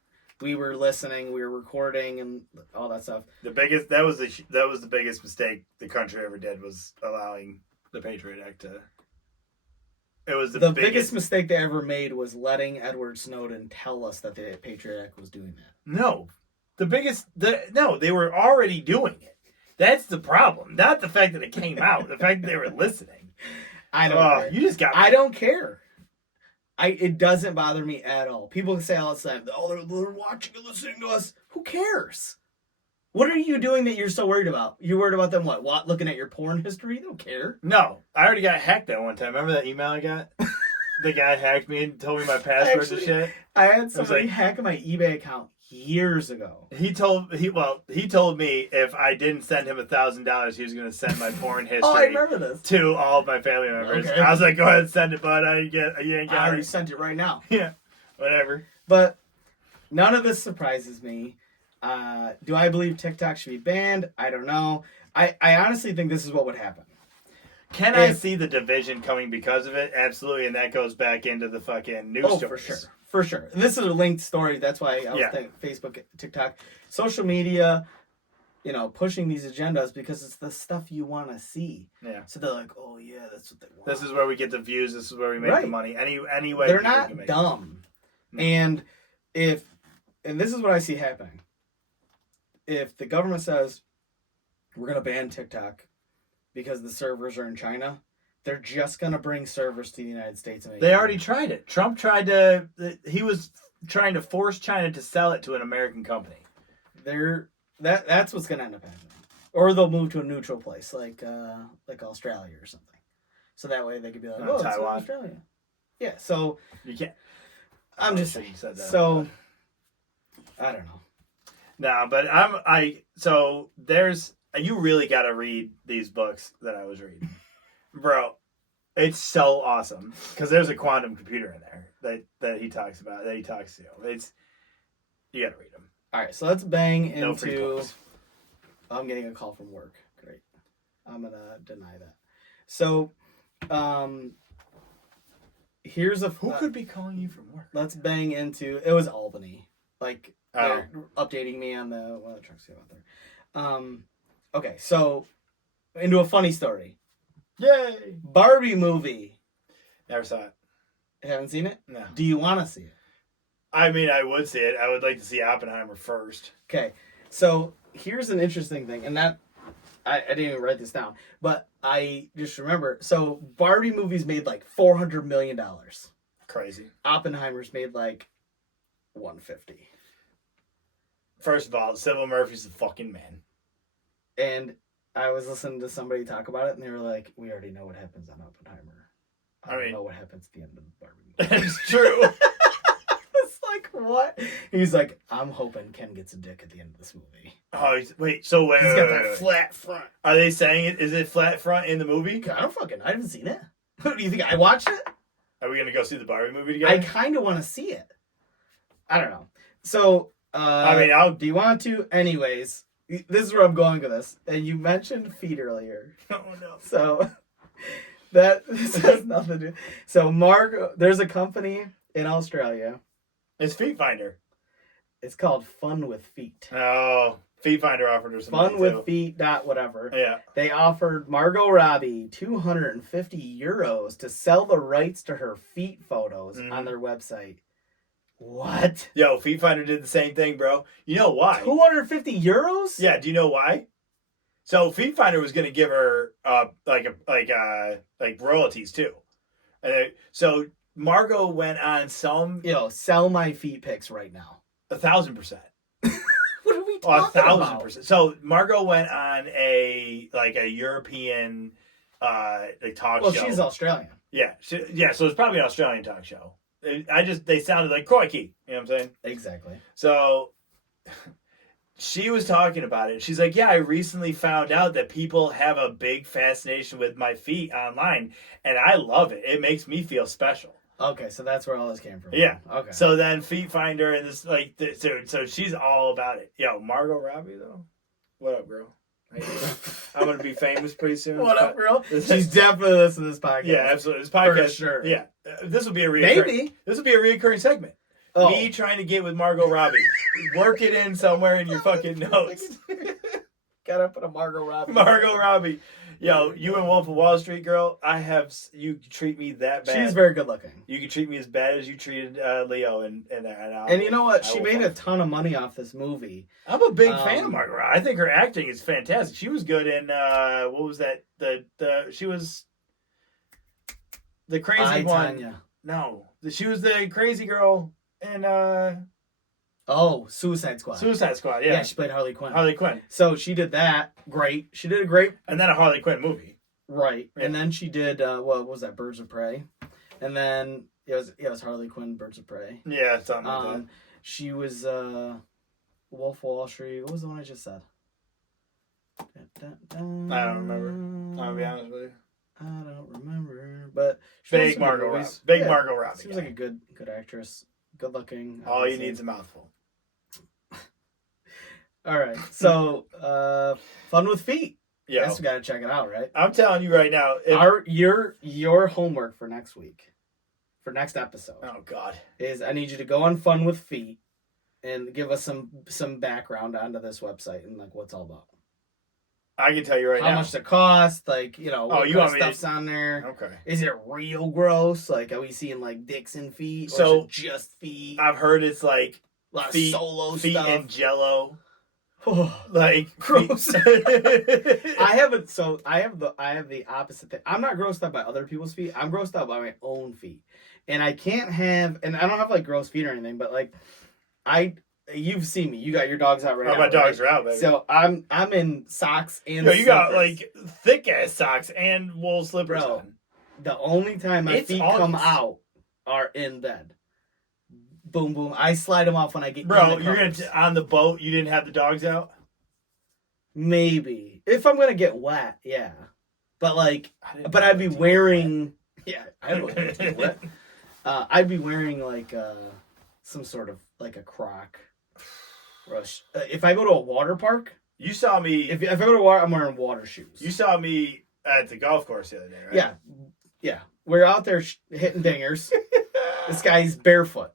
we were listening, we were recording, and all that stuff. That was the biggest mistake the country ever did, was allowing the Patriot Act to. It was the biggest mistake they ever made was letting Edward Snowden tell us that the Patriot Act was doing that. No, they were already doing it. That's the problem. Not the fact that it came out. The fact that they were listening. I don't care. You just got. I don't care. It doesn't bother me at all. People say all the time, "Oh, they're watching and listening to us." Who cares? What are you doing that you're so worried about? You're worried about them what? Looking at your porn history? They don't care. No, I already got hacked that one time. Remember that email I got? The guy hacked me and told me my password and shit. I had somebody hack my eBay account years ago. He told me if I didn't send him $1,000, he was going to send my porn history. Oh, I remember this. To all of my family members. Okay. I was like, go ahead and send it, bud. I already sent it right now. Yeah, whatever. But none of this surprises me. Do I believe TikTok should be banned? I don't know. I honestly think this is what would happen. I see the division coming because of it? Absolutely, and that goes back into the fucking news stories. For sure. This is a linked story. That's why I was thinking Facebook, TikTok, social media, pushing these agendas because it's the stuff you want to see. Yeah. So they're like, oh yeah, that's what they want. This is where we get the views. This is where we make the money. Anyway, they're not dumb. No. And this is what I see happening. If the government says we're going to ban TikTok because the servers are in China, they're just going to bring servers to the United States. And they already tried it. Trump he was trying to force China to sell it to an American company. That's what's going to end up happening. Or they'll move to a neutral place like Australia or something. So that way they could be like, oh, Taiwan. It's Australia. Yeah, so you can't. I'm just saying. So I don't know. No, but you really got to read these books that I was reading. Bro, it's so awesome because there's a quantum computer in there that he talks about, that he talks to. You got to read them. All right, so let's bang no free into books. I'm getting a call from work. Great. I'm going to deny that. So, here's who could be calling you from work? Let's bang into it was Albany. Like they're updating me on one of the trucks out there. Okay, so into a funny story. Yay! Barbie movie. Never saw it. Haven't seen it? No. Do you want to see it? I mean, I would see it. I would like to see Oppenheimer first. Okay, so here's an interesting thing, and that I didn't even write this down, but I just remember. So Barbie movies made like $400 million. Crazy. Oppenheimer's made like 150. First of all, Cillian Murphy's the fucking man. And I was listening to somebody talk about it, and they were like, "We already know what happens on Oppenheimer. I don't know what happens at the end of the Barbie movie." It's true. It's like, what? He's like, I'm hoping Ken gets a dick at the end of this movie. Oh, wait. So wait, He's wait, got wait, that wait. flat front. Are they saying it? Is it flat front in the movie? I haven't seen it. Do you think I watched it? Are we gonna go see the Barbie movie together? I kind of want to see it. I don't know. So, I'll. do you want to? Anyways, this is where I'm going with this. And you mentioned feet earlier. Oh no. So, this has nothing to do. So, there's a company in Australia. It's Feet Finder. It's called Fun with Feet. Oh, Feet Finder offered her some money, Fun with too. Feet. Whatever. Yeah. They offered Margot Robbie €250 to sell the rights to her feet photos on their website. What? Yo, Feet Finder did the same thing, bro. You know why? €250? Yeah. Do you know why? So Feet Finder was gonna give her like royalties too, and so Margot went on some Sell my feet pics right now. 1,000%. What are we talking about? 1,000%. So Margot went on a European talk show. Well, she's Australian. Yeah, so it's probably an Australian talk show. They sounded like crikey. You know what I'm saying? Exactly. So she was talking about it. She's like, yeah, I recently found out that people have a big fascination with my feet online, and I love it. It makes me feel special. Okay, so that's where all this came from. Yeah. Okay. So then Feet Finder and this so she's all about it. Yo, Margot Robbie though. What up, girl? I'm gonna be famous pretty soon. What up, girl? She's definitely listening to this podcast. Yeah, absolutely. This podcast, For sure. Yeah, this will be a reoccurring. Maybe. This will be a reoccurring segment. Oh. Me trying to get with Margot Robbie. Work it in somewhere in your fucking notes. Gotta put a Margot Robbie. Margot Robbie. Yo, you and Wolf of Wall Street, girl. You treat me that bad. She's very good looking. You can treat me as bad as you treated Leo, and you know what? She made a ton of money off this movie. I'm a big fan of Margot Robbie. I think her acting is fantastic. She was good in what was that? She was the crazy one. Tanya. No, she was the crazy girl in Suicide Squad. Suicide Squad. Yeah, Yeah, she played Harley Quinn. Harley Quinn, So she did that. Great. She did a great. and then a Harley Quinn movie. Right. Yeah. And then she did what was that? Birds of Prey. And then it was Harley Quinn, Birds of Prey. Yeah, something like that. She was Wolf of Wall Street. What was the one I just said? I don't remember. I'll be honest with you. I don't remember. But she Big Margot Robbie. Big Margot Robbie. Seems like a good actress. Good looking. All you need is a mouthful. All right. So Fun with Feet. Yeah, Guess we gotta check it out, right? I'm telling you right now. Your homework for next week, for next episode, Oh God. is I need you to go on Fun with Feet and give us some background onto this website and like what's all about. I can tell you right How now. much it costs, like what you kind of want me to- stuff's on there. Okay. Is it real gross? Like, are we seeing like dicks and feet, or So, is it just feet? I've heard it's like A lot feet- of solo feet stuff. and Jello. Like Gross. feet- I have the opposite thing. I'm not grossed out by other people's feet. I'm grossed out by my own feet, and I can't have. And I don't have like gross feet or anything, but like you've seen me. You got your dogs out right Oh, now. my dogs right? are out, baby. So I'm in socks and. Yo, you got slippers. like thick ass socks and wool slippers Bro. on. The only time my It's feet come August. out are in bed. Boom, boom. I slide them off when I get Bro, in the you're covers. on the boat. You didn't have the dogs out. Maybe if I'm gonna get wet, yeah. But like, But I'd be wearing. Yeah, I would get wet. I'd be wearing like some sort of like a croc. Rush. If I go to a water park, You saw me. if I go to water, I'm wearing water shoes. You saw me at the golf course the other day, right? Yeah. We're out there hitting dingers. This guy's barefoot,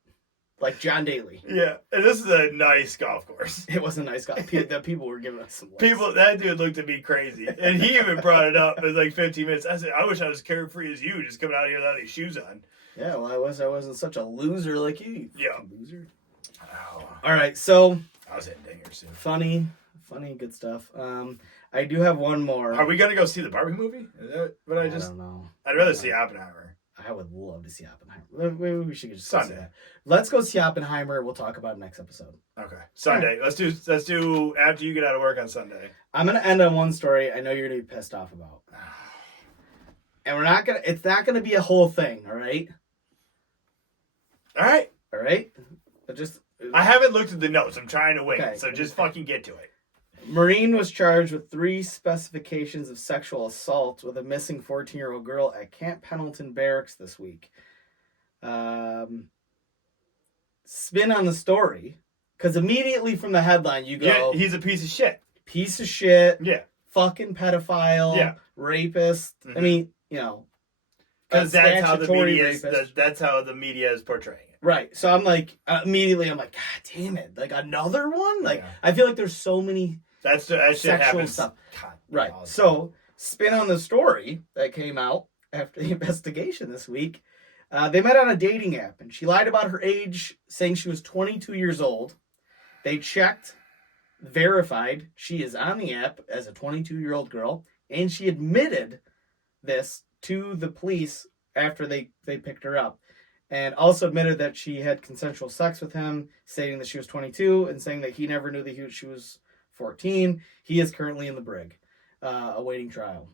like John Daly. Yeah, and this is a nice golf course. It was a nice guy. The people were giving us some looks. That dude looked at me crazy, and he even brought it up. It was like 15 minutes. I said, "I wish I was carefree as you, just coming out here without any shoes on." Yeah, well, I wasn't such a loser like you. Yeah. fucking loser. Oh, All right, so I was hitting dingers soon. funny, good stuff. I do have one more. Are we gonna go see the Barbie movie? Is that what I just? don't know. I'd rather see Oppenheimer. I would love to see Oppenheimer. Maybe we should just go see Sunday. that. Let's go see Oppenheimer. We'll talk about it next episode. Okay, Sunday. Let's do after you get out of work on Sunday. I'm gonna end on one story I know you're gonna be pissed off about, and it's not gonna be a whole thing. All right. All right. All right. just I haven't looked at the notes. I'm trying to wing Okay. it, so just fucking get to it. Marine was charged with 3 specifications of sexual assault with a missing 14-year-old girl at Camp Pendleton Barracks this week. Spin on the story, because immediately from the headline you go, Yeah, he's a piece of shit. piece of shit, Yeah. fucking pedophile, Yeah. rapist. I Mhm. mean, you know, Because that's how the statutory media is. rapist. That's how the media is portraying it. Right. So I'm like, immediately I'm like, God damn it. Like another one? Like, Yeah. I feel like there's so many. That shit Sexual happens. stuff. God, Right. all the time. So, spin on the story that came out after the investigation this week. They met on a dating app, and she lied about her age, saying she was 22 years old. They checked, verified she is on the app as a 22-year-old girl, and she admitted this to the police after they picked her up, and also admitted that she had consensual sex with him, stating that she was 22 and saying that he never knew that she was 14. He is currently in the brig, awaiting trial.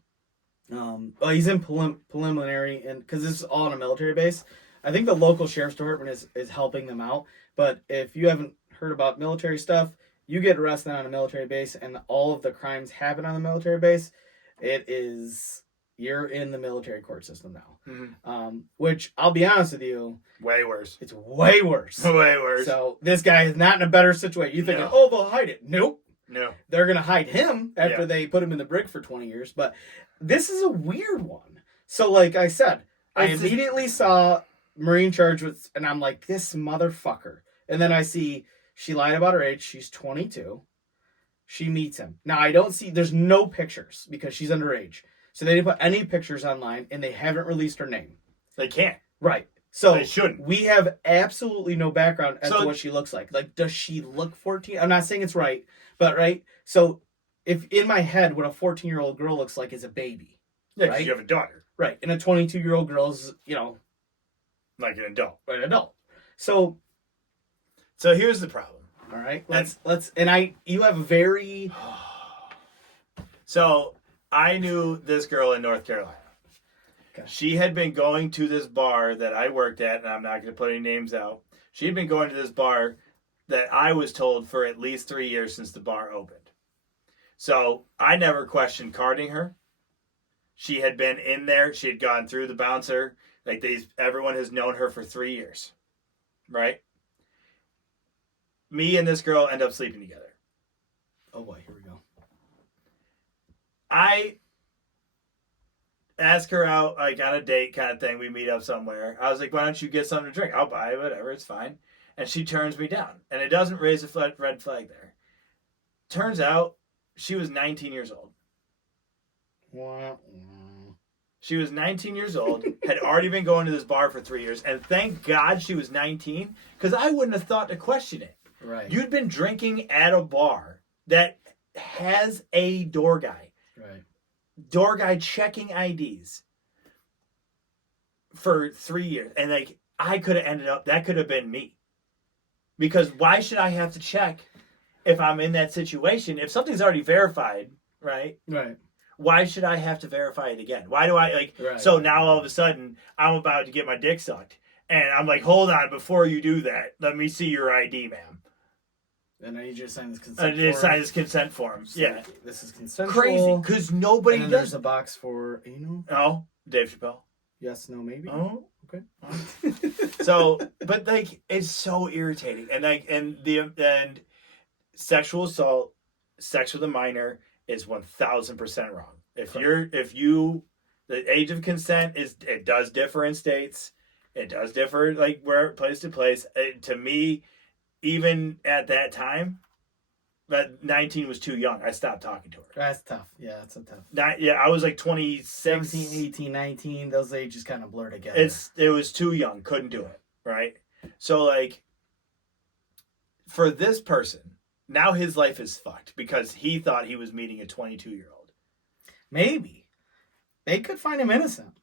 He's in preliminary, and because this is all on a military base, I think the local sheriff's department is helping them out. But if you haven't heard about military stuff, you get arrested on a military base, and all of the crimes happen on the military base. You're in the military court system now. Mm-hmm. Which I'll be honest with you, Way worse. it's way worse. Way worse. So this guy is not in a better situation. You think, No. oh, they'll hide it? Nope. No. They're gonna hide him after Yeah. they put him in the brig for 20 years. But this is a weird one. So, like I said, I It's just- immediately saw Marine charge with, and I'm like, this motherfucker. And then I see she lied about her age. She's 22. She meets him. Now I don't see. There's no pictures because she's underage. So they didn't put any pictures online, and they haven't released her name. They can't. Right. So They shouldn't. we have absolutely no background as So- to what she looks like. Like, does she look 14? I'm not saying it's right, but right. So if in my head, what a 14-year-old girl looks like is a baby, Yeah, 'cause right? you have a daughter, right? And a 22-year-old girl is, like an adult. an adult. So, So here's the problem. all right, you have a very, So I knew this girl in North Carolina. Okay. She had been going to this bar that I worked at, and I'm not going to put any names out. She had been going to this bar that I was told for at least 3 years since the bar opened. So I never questioned carding her. She had been in there. She had gone through the bouncer. Like everyone has known her for 3 years, right? Me and this girl end up sleeping together. oh boy, here we go. I ask her out like on a date kind of thing. We meet up somewhere. I was like, why don't you get something to drink? I'll buy it, whatever, it's fine. And she turns me down. And it doesn't raise a red flag there. Turns out she was 19 years old. Wah, wah. She was 19 years old, had already been going to this bar for 3 years, and thank God she was 19, because I wouldn't have thought to question it. Right. You'd been drinking at a bar that has a door guy checking IDs for 3 years. And like, I could have ended up, that could have been me. Because why should I have to check if I'm in that situation? If something's already verified, right? Right. Why should I have to verify it again? Why do I like, Right. so now all of a sudden I'm about to get my dick sucked. And I'm like, hold on, before you do that, let me see your ID, ma'am. And I need you to sign this I consent did form. sign this consent form. Yeah. This is consensual. Crazy, because nobody And then does. there's a box for anal. Oh, Dave Chappelle. Yes, no, maybe. Oh, Okay. so, but like, it's so irritating, and like, and sexual assault, sex with a minor is 1,000% wrong. The age of consent it does differ in states. It does differ like where place to place. To me, even at that time, that 19 was too young. I stopped talking to her. That's tough. Yeah, that's a tough. I was like 26. 17, 18, 19, those ages kind of blur together. It was too young. Couldn't do it. Right. So like, for this person, now his life is fucked because he thought he was meeting a 22-year-old. Maybe. They could find him innocent.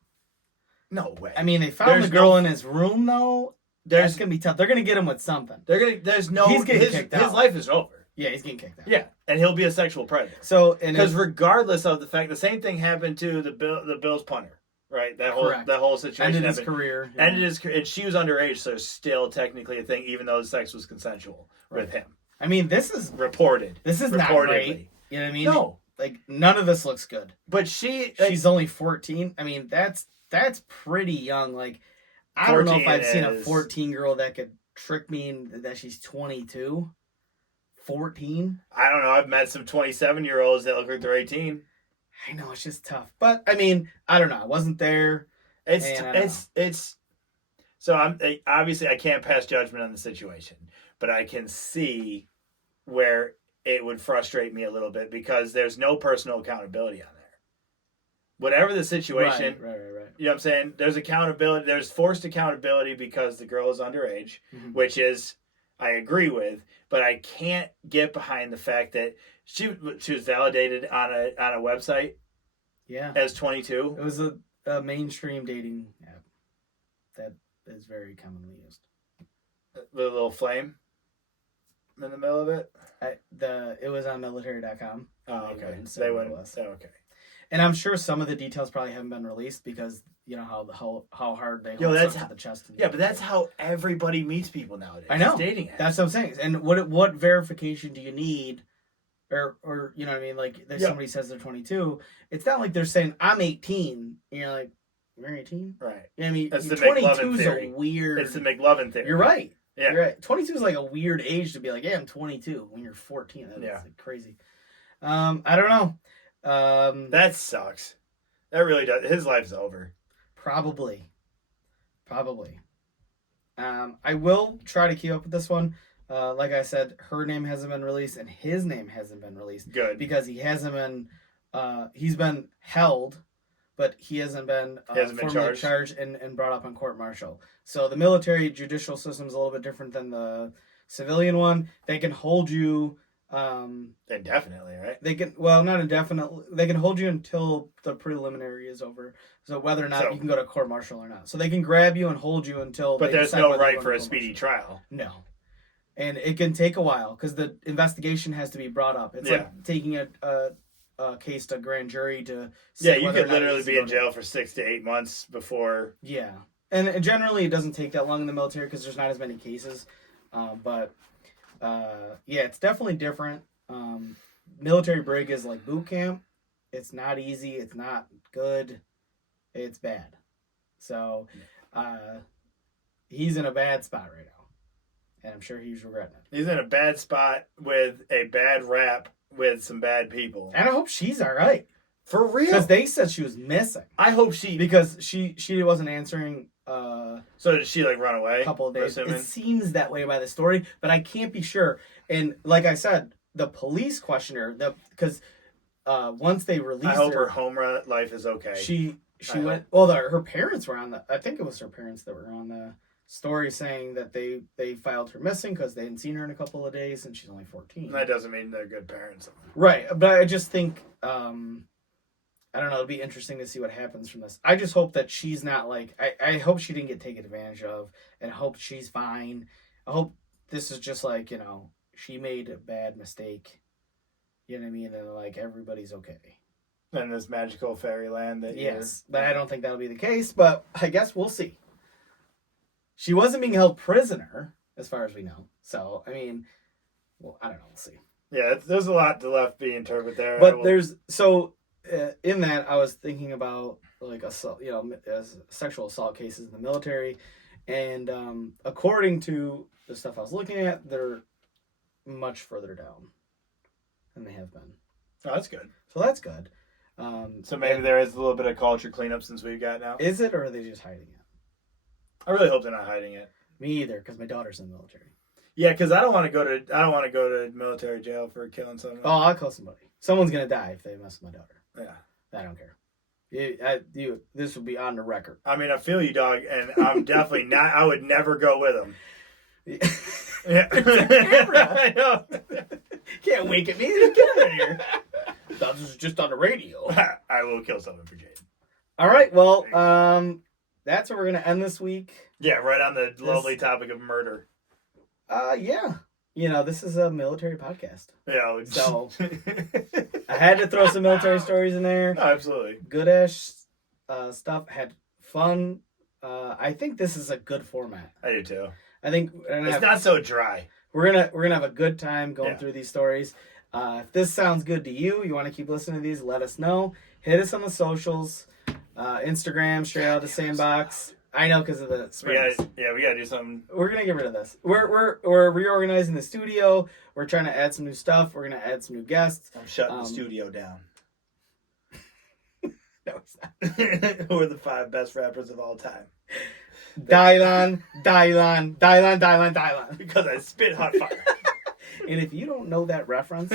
No way. I mean, they found There's the girl no- in his room, though. That's there's going to be tough. They're going to get him with something. there's no He's getting his kicked his out. life is over. Yeah, he's getting kicked out. Yeah, and he'll be a sexual predator. So, and Because regardless of the fact, the same thing happened to the Bills punter. right? That Correct. whole situation Ended his happened. career. Ended his career, and she was underage, so it's still technically a thing, even though the sex was consensual with him. I mean, this is not great. You know what I mean? No, like none of this looks good. but She's only 14. I mean, that's pretty young. Like, I don't know if I've seen a 14-year-old that could trick me that she's 22. 14. I don't know. I've met some 27-year-olds that look like they're 18. I know, it's just tough. But I mean, I don't know. I wasn't there. It's so obviously I can't pass judgment on the situation, but I can see where it would frustrate me a little bit because there's no personal accountability on there. Whatever the situation, Right. you know what I'm saying? There's accountability. There's forced accountability because the girl is underage, which is I agree with, but I can't get behind the fact that she was validated on a website. Yeah. As 22. It was a mainstream dating app that is very commonly used. With a little flame in the middle of it. It was on military.com. Oh, okay. They wouldn't. Okay. And I'm sure some of the details probably haven't been released because you know how hard they hold stuff to the chest. Yeah, but that's how everybody meets people nowadays. I know. It's dating apps. That's what I'm saying. And what verification do you need? Or you know what I mean? Like if somebody says they're 22, it's not like they're saying I'm 18. And you're like, you're 18, right? You know what I mean, that's the 22 is theory. a weird. It's the McLovin theory. You're right. Yeah. You're right. 22 is like a weird age to be like, yeah, I'm 22 when you're 14. That's like crazy. I don't know. That sucks. That really does. His life's over. Probably. I will try to keep up with this one. Like I said, her name hasn't been released and his name hasn't been released. Good. Because he hasn't been, he's been held, but he hasn't been formally charged and brought up on court-martial. So the military judicial system is a little bit different than the civilian one. They can hold you. Indefinitely, right? They can, well, not indefinitely. They can hold you until the preliminary is over. So whether or not you can go to court-martial or not. So they can grab you and hold you until. But there's no right for a speedy trial. No. And it can take a while because the investigation has to be brought up. It's like taking a case to grand jury to. Yeah, you could literally be in jail for 6 to 8 months before. Yeah, and generally it doesn't take that long in the military because there's not as many cases. Yeah, it's definitely different. Military brig is like boot camp. It's not easy. It's not good. It's bad. So, he's in a bad spot right now. And I'm sure he's regretting it. He's in a bad spot with a bad rap with some bad people. And I hope she's all right. For real? Because they said she was missing. I hope she... Because she wasn't answering... So did she like run away? A couple of days. It seems that way by the story, but I can't be sure. And like I said, the police questioner, because once they released her... I hope her home life is okay. She went... Well, her parents were on the... I think it was her parents that were on the... story saying that they filed her missing because they hadn't seen her in a couple of days and she's only 14. That doesn't mean they're good parents. Right, but I just think I don't know, it'll be interesting to see what happens from this. I just hope that she's not like I hope she didn't get taken advantage of and hope she's fine. I hope this is just like, you know, she made a bad mistake. You know what I mean? And like everybody's okay. In this magical fairyland that but I don't think that'll be the case, but I guess we'll see. She wasn't being held prisoner, as far as we know. So, I mean, well, I don't know. We'll see. Yeah, there's a lot to left be interpreted there. But in that, I was thinking about, like, assault, you know, sexual assault cases in the military. And according to the stuff I was looking at, they're much further down than they have been. Oh, that's good. So that's good. So maybe there is a little bit of culture cleanup since we've got now. Is it, or are they just hiding it? I really hope they're not hiding it. Me either, because my daughter's in the military. Yeah, because I don't want to go to military jail for killing someone. Oh, I'll kill somebody. Someone's gonna die if they mess with my daughter. Yeah, I don't care. This will be on the record. I mean, I feel you, dog, and I'm definitely not. I would never go with him. Yeah, I know. Can't wink at me. Get out of here. This is just on the radio. I will kill someone for Jaden. All right. Well, that's where we're gonna end this week. Yeah, right on the lovely topic of murder. Yeah. You know, this is a military podcast. Yeah. So I had to throw some military stories in there. Oh, absolutely. Good-ish stuff. Had fun. I think this is a good format. I do too. I think It's not so dry. we're gonna have a good time going Yeah. through these stories. If this sounds good to you, you want to keep listening to these, let us know. Hit us on the socials, Instagram, straight out of the sandbox. I know because of the We springs. gotta do something. We're gonna get rid of this. We're reorganizing the studio. We're trying to add some new stuff. We're gonna add some new guests. I'm shutting the studio down. No, it's not. Who are the 5 best rappers of all time? Dylan. Because I spit hot fire. And if you don't know that reference,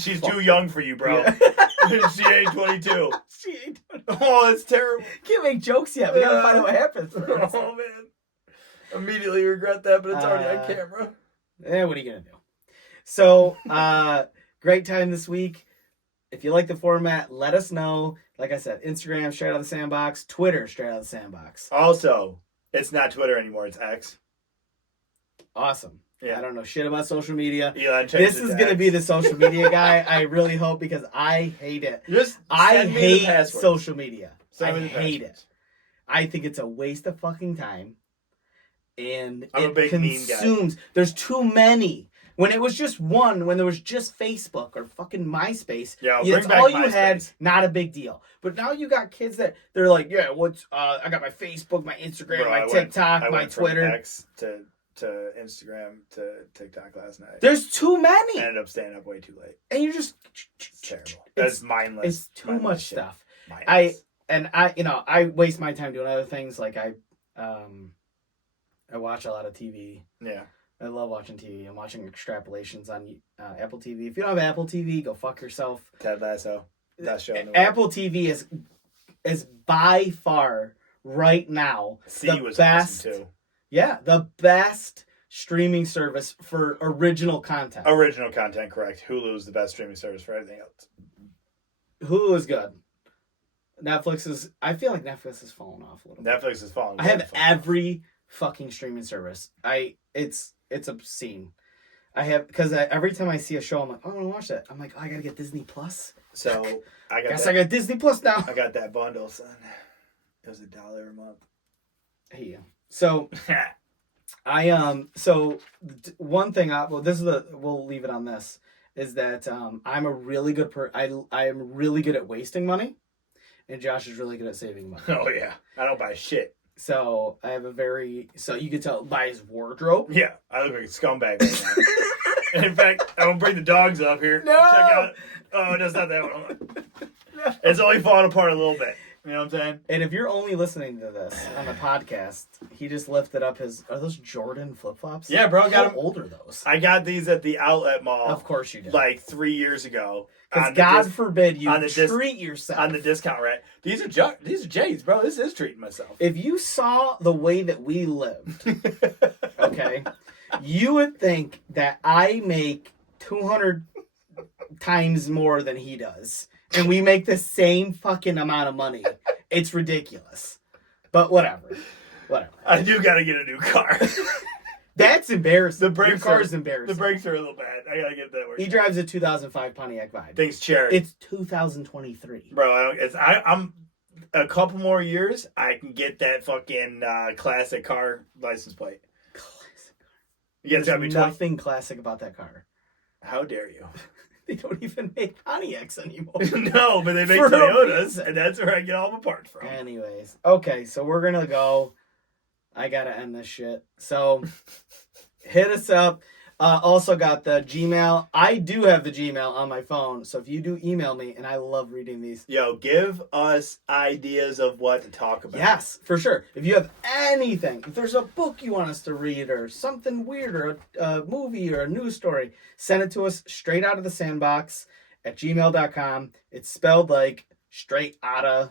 She's too young for you, bro. Yeah. She ain't 22. she ain't Oh, that's terrible. can't make jokes yet. We gotta find out what happens. Oh man, immediately regret that, but it's already on camera. What are you gonna do? So, great time this week. If you like the format, let us know. Like I said, Instagram, straight out of the sandbox. Twitter, straight out of the sandbox. Also, it's not Twitter anymore; it's X. Awesome. Yeah. I don't know shit about social media. Elon changed This it is to gonna X. be the social media guy. I really hope because I hate it. Just I send me the hate password. social media. Send I me the hate passwords. it. I think it's a waste of fucking time. And I'm a it big meme guy. consumes. There's too many. When it was just one, when there was just Facebook or fucking MySpace, Yeah, that's bring back all you had, MySpace. not a big deal. But now you got kids that they're like, yeah, I got my Facebook, my Instagram, Bro, my I TikTok, went my from Twitter. X to Instagram to TikTok last night. There's too many. I ended up staying up way too late. And you just It's terrible. That's It's mindless. It's too mindless much shit. stuff. Mindless. I waste my time doing other things. Like I watch a lot of TV. Yeah. I love watching TV. I'm watching extrapolations on Apple TV. If you don't have Apple TV, go fuck yourself. Ted Lasso. That show in the world. Apple TV is by far right now C the was best. awesome too. Yeah, the best streaming service for original content. Original content, correct. Hulu is the best streaming service for everything else. Hulu is good. Netflix is. I feel like Netflix has fallen off a little bit. Netflix is falling. I have every fucking streaming service. It's obscene. I have because every time I see a show, I'm like, oh, I want to watch that. I'm like, oh, I gotta get Disney Plus. So I got. I got Disney Plus now. I got that bundle, son. It was $1 a month. Hey, you. So one thing. We'll leave it on this. Is that I'm a really good I am really good at wasting money, and Josh is really good at saving money. Oh yeah, I don't buy shit. So I have so you can tell by his wardrobe. Yeah, I look like a scumbag right now. And in fact, I'm gonna bring the dogs up here. No! Check out. Oh, that's not that one. Hold on. No. It's only falling apart a little bit. You know what I'm saying? And if you're only listening to this on the podcast, he just lifted up are those Jordan flip flops? Yeah, bro. I got How them. old are those? I got these at the outlet mall. Of course you did. Like 3 years ago. Because God forbid you on the treat yourself. on the discount rack. These are J's, bro. This is treating myself. If you saw the way that we lived, okay, you would think that I make 200 times more than he does. And we make the same fucking amount of money. It's ridiculous. But whatever. I do gotta get a new car. That's embarrassing. The brakes Your car's are- embarrassing. The brakes are a little bad. I gotta get that working. He drives a 2005 Pontiac Vibe. Thanks, Cherry. It's 2023. Bro, I'm a couple more years. I can get that fucking classic car license plate. Classic. Yeah, it's gotta be There's 20. nothing classic about that car. How dare you? They don't even make Pontiacs anymore. No, but they make For no Toyotas, reason. and that's where I get all my parts from. Anyways, okay, so we're gonna go. I gotta end this shit. So hit us up. Also got the Gmail. I do have the Gmail on my phone, so if you do email me, and I love reading these. Yo, give us ideas of what to talk about. Yes, for sure. If you have anything, if there's a book you want us to read, or something weird, or a movie, or a news story, send it to us straight out of the sandbox at gmail.com. It's spelled like straight outta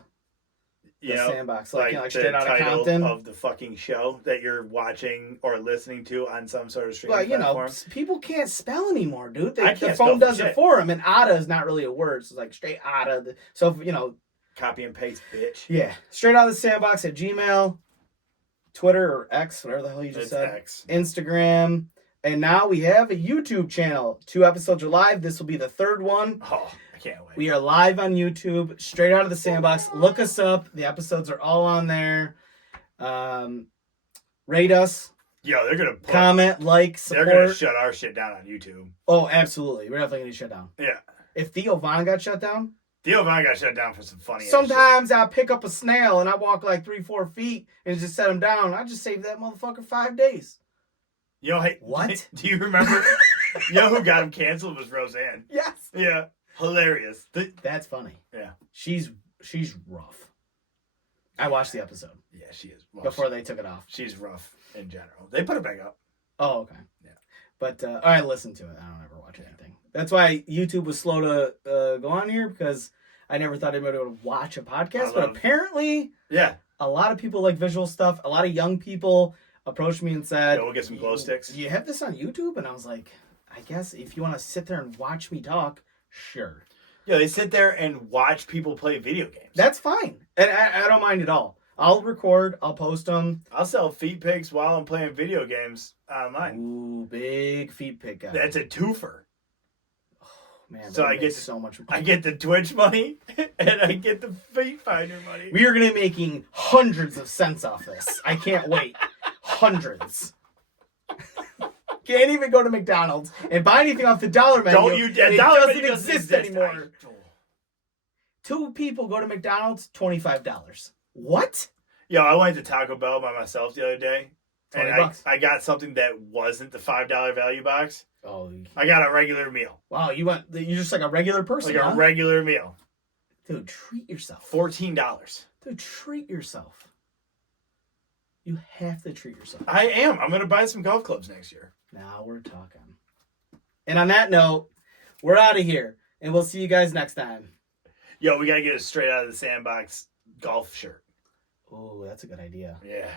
the sandbox, like, like straight the out of title Compton. of the fucking show that you're watching or listening to on some sort of streaming Well, you know, platform. people can't spell anymore, dude. I The can't phone spell does for it shit. for them, and Ada is not really a word. So it's like straight Ada. So, you know, Copy and paste, bitch. yeah. Straight out of the sandbox at Gmail, Twitter, or X, whatever the hell you just It's said. X. Instagram, And now we have a YouTube channel. 2 episodes are live. This will be the 3rd one. Oh, I can't wait. We are live on YouTube, straight out of the sandbox. Look us up. The episodes are all on there. Rate us. Yo, they're gonna comment, like, support. They're gonna shut our shit down on YouTube. Oh, absolutely. We're definitely gonna shut down. Yeah. If Theo Von got shut down, Theo Von got shut down for some funny. Sometimes I pick up a snail and I walk like 3-4 feet and just set him down. I just saved that motherfucker 5 days. You know, hey, what? Do you remember? You know who got him canceled was Roseanne. Yes. Yeah. Hilarious. That's funny. Yeah. She's rough. I watched the episode. Yeah, she is. Well, before they took it off. She's rough in general. They put it back up. Oh, okay. Yeah. But I listened to it. I don't ever watch anything. That's why YouTube was slow to go on here, because I never thought anybody would watch a podcast. But apparently, yeah, a lot of people like visual stuff. A lot of young people approached me and said, "Yo, we'll get some glow sticks. Do you have this on YouTube?" And I was like, I guess if you want to sit there and watch me talk, sure. Yeah, they sit there and watch people play video games. That's fine. And I don't mind at all. I'll record. I'll post them. I'll sell feet pics while I'm playing video games online. Ooh, big feet pic guy. That's a twofer. Oh, man. So I get so much money. I get the Twitch money and I get the Feet Finder money. We are going to be making hundreds of cents off this. I can't wait. Hundreds. Can't even go to McDonald's and buy anything off the dollar menu. Don't you? It dollar doesn't exist anymore. 2 people go to McDonald's, $25. What? Yo, I went to Taco Bell by myself the other day, and $20. I got something that wasn't the $5 value box. Oh, I got a regular meal. Wow, you're just like a regular person, Like huh? a regular meal. Dude, treat yourself. $14. Dude, treat yourself. You have to treat yourself. I am. I'm gonna buy some golf clubs next year. Now we're talking. And on that note, we're out of here, and we'll see you guys next time. Yo, we gotta get a straight out of the sandbox golf shirt. Oh, that's a good idea. Yeah.